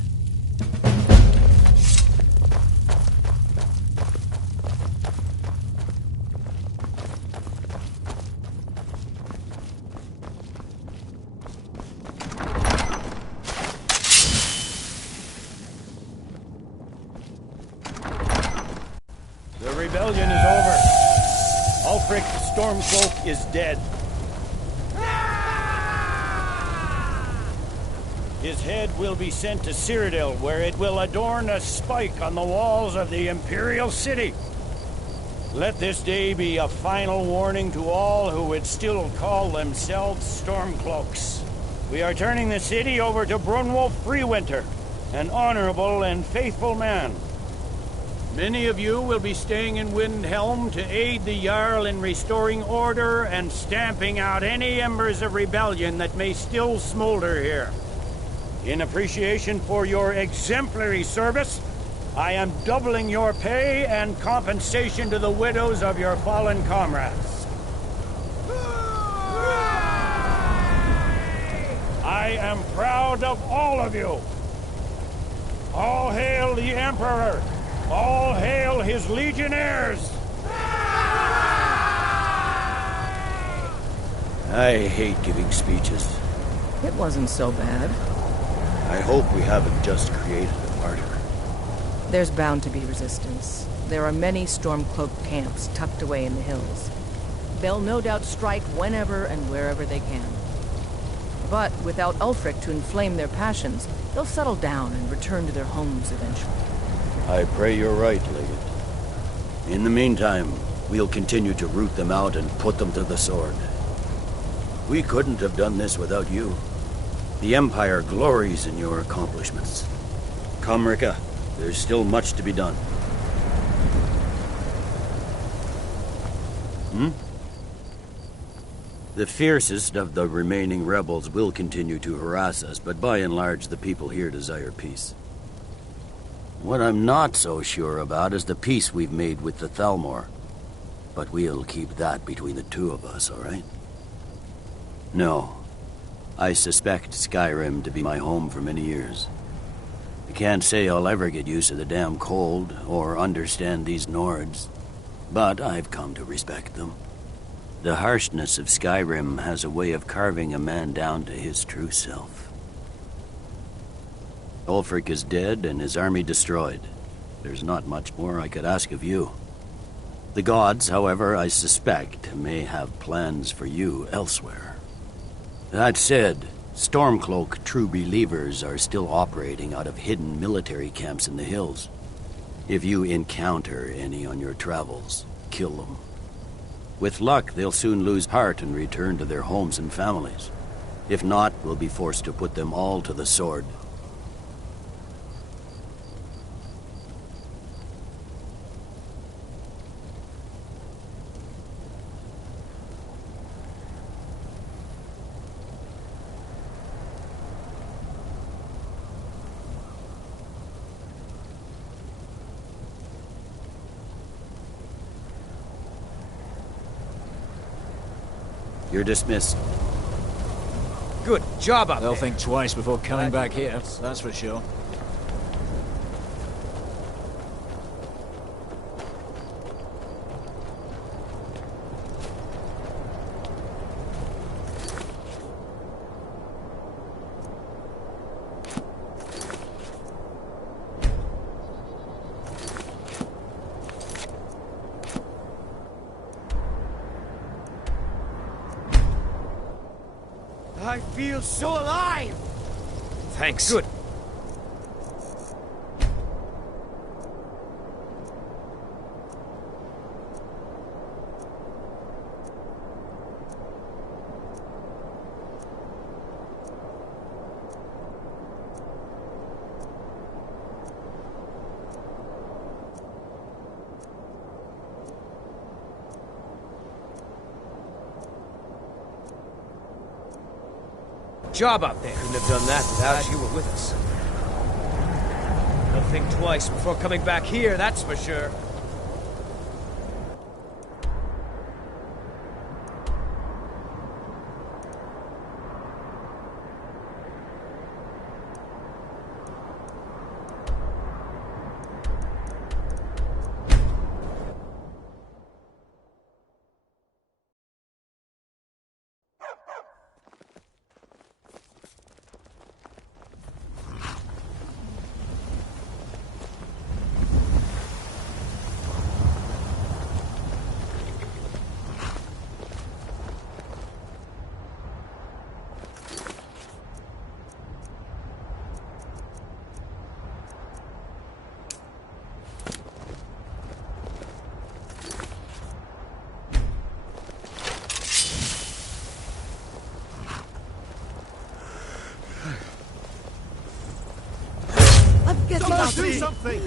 The rebellion is over. Ulfric Stormcloak is dead. His head will be sent to Cyrodiil, where it will adorn a spike on the walls of the Imperial City. Let this day be a final warning to all who would still call themselves Stormcloaks. We are turning the city over to Brunwolf Freewinter, an honorable and faithful man. Many of you will be staying in Windhelm to aid the Jarl in restoring order and stamping out any embers of rebellion that may still smolder here. In appreciation for your exemplary service, I am doubling your pay and compensation to the widows of your fallen comrades. I am proud of all of you. All hail the Emperor! All hail his legionnaires! I hate giving speeches. It wasn't so bad. I hope we haven't just created a martyr. There's bound to be resistance. There are many Stormcloak camps tucked away in the hills. They'll no doubt strike whenever and wherever they can. But without Ulfric to inflame their passions, they'll settle down and return to their homes eventually. I pray you're right, Leggett. In the meantime, we'll continue to root them out and put them to the sword. We couldn't have done this without you. The Empire glories in your accomplishments. Come, Rika. There's still much to be done. The fiercest of the remaining rebels will continue to harass us, but by and large, the people here desire peace. What I'm not so sure about is the peace we've made with the Thalmor. But we'll keep that between the two of us, all right? No. I suspect Skyrim to be my home for many years. I can't say I'll ever get used to the damn cold or understand these Nords, but I've come to respect them. The harshness of Skyrim has a way of carving a man down to his true self. Ulfric is dead and his army destroyed. There's not much more I could ask of you. The gods, however, I suspect, may have plans for you elsewhere. That said, Stormcloak true believers are still operating out of hidden military camps in the hills. If you encounter any on your travels, kill them. With luck, they'll soon lose heart and return to their homes and families. If not, we'll be forced to put them all to the sword. You're dismissed. Good job up there. They'll think twice before coming back here, that's for sure. I feel so alive! Thanks. Good. job out there. Couldn't have done that without you were with us. Don't think twice before coming back here, that's for sure. Do something!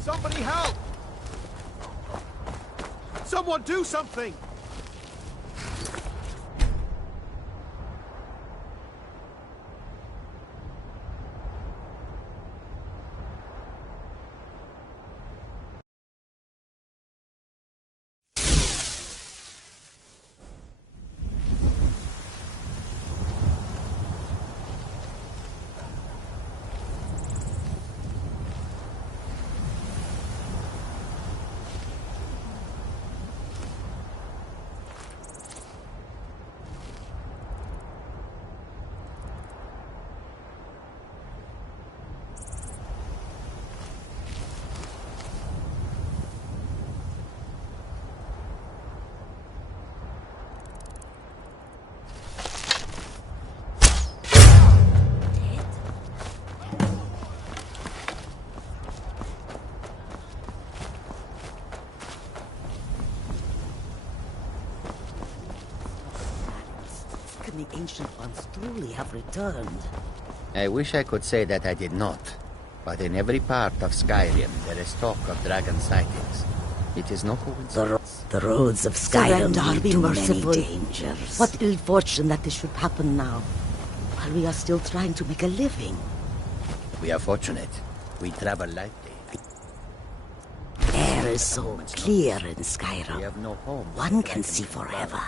Somebody help! Someone do something! Can the ancient ones truly have returned? I wish I could say that I did not. But in every part of Skyrim, there is talk of dragon sightings. It is no coincidence. The roads of Skyrim lead to many dangers. What ill fortune that this should happen now, while we are still trying to make a living. We are fortunate. We travel lightly. Air is so clear in Skyrim. We have no home. One can see forever.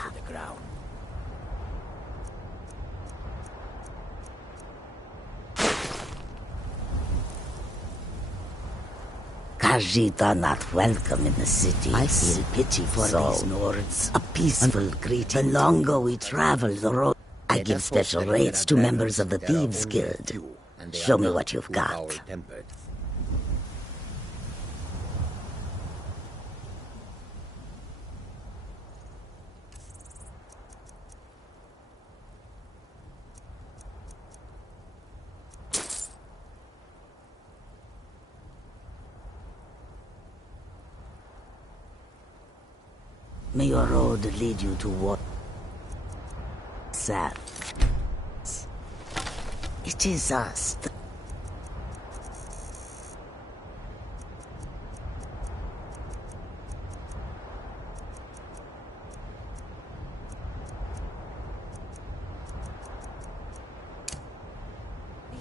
Khajiit are not welcome in the city. I feel pity for these Nords. A peaceful greeting. The longer we travel, the road. I give special rates to members of the Thieves Guild. Show me what you've got. May your road lead you to what? Sad. It is us.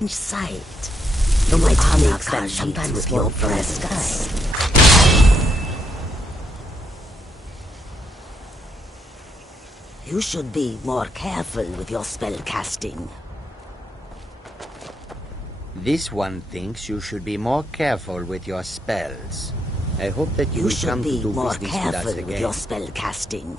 In sight. You might make that sometimes with your presence. You should be more careful with your spell casting. This one thinks you should be more careful with your spells. I hope that you will come to do business with us again. You should be more careful with your spell casting.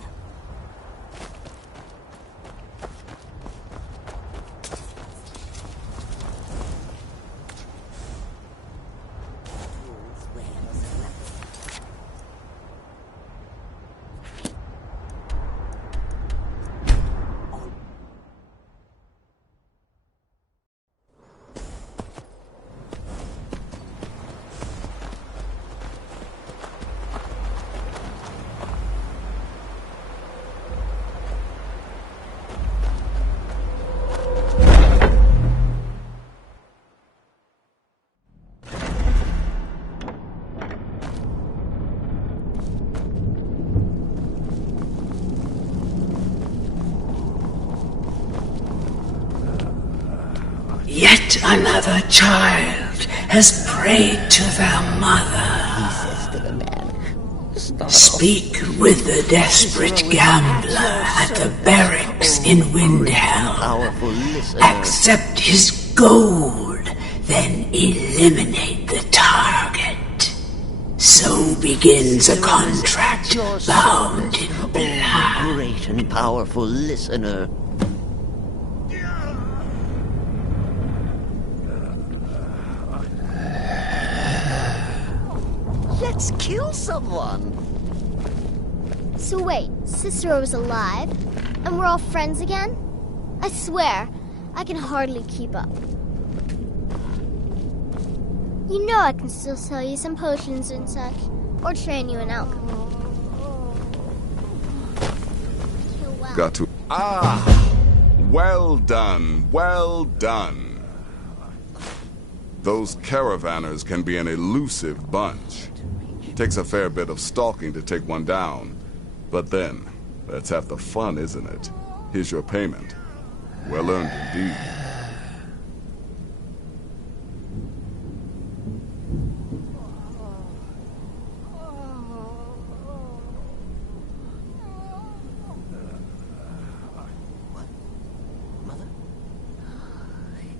Yet another child has prayed to their mother. He says to the man, Speak with the desperate gambler at the barracks in Windhelm. Accept his gold, then eliminate the target. So begins a contract bound in blood. Great and powerful listener. Let's kill someone! So wait, Cicero is alive? And we're all friends again? I swear, I can hardly keep up. You know I can still sell you some potions and such, or train you in alchemy. Got to... Ah! Well done, well done. Those caravanners can be an elusive bunch. Takes a fair bit of stalking to take one down. But then, that's half the fun, isn't it? Here's your payment. Well earned indeed.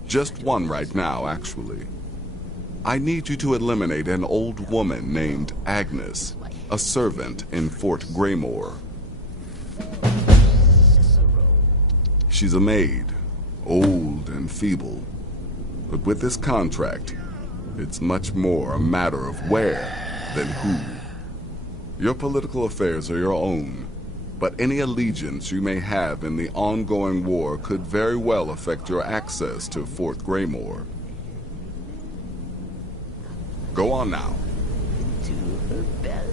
Just one right now, actually. I need you to eliminate an old woman named Agnes, a servant in Fort Greymore. She's a maid, old and feeble. But with this contract, it's much more a matter of where than who. Your political affairs are your own, but any allegiance you may have in the ongoing war could very well affect your access to Fort Greymore. Go on now. To her belly.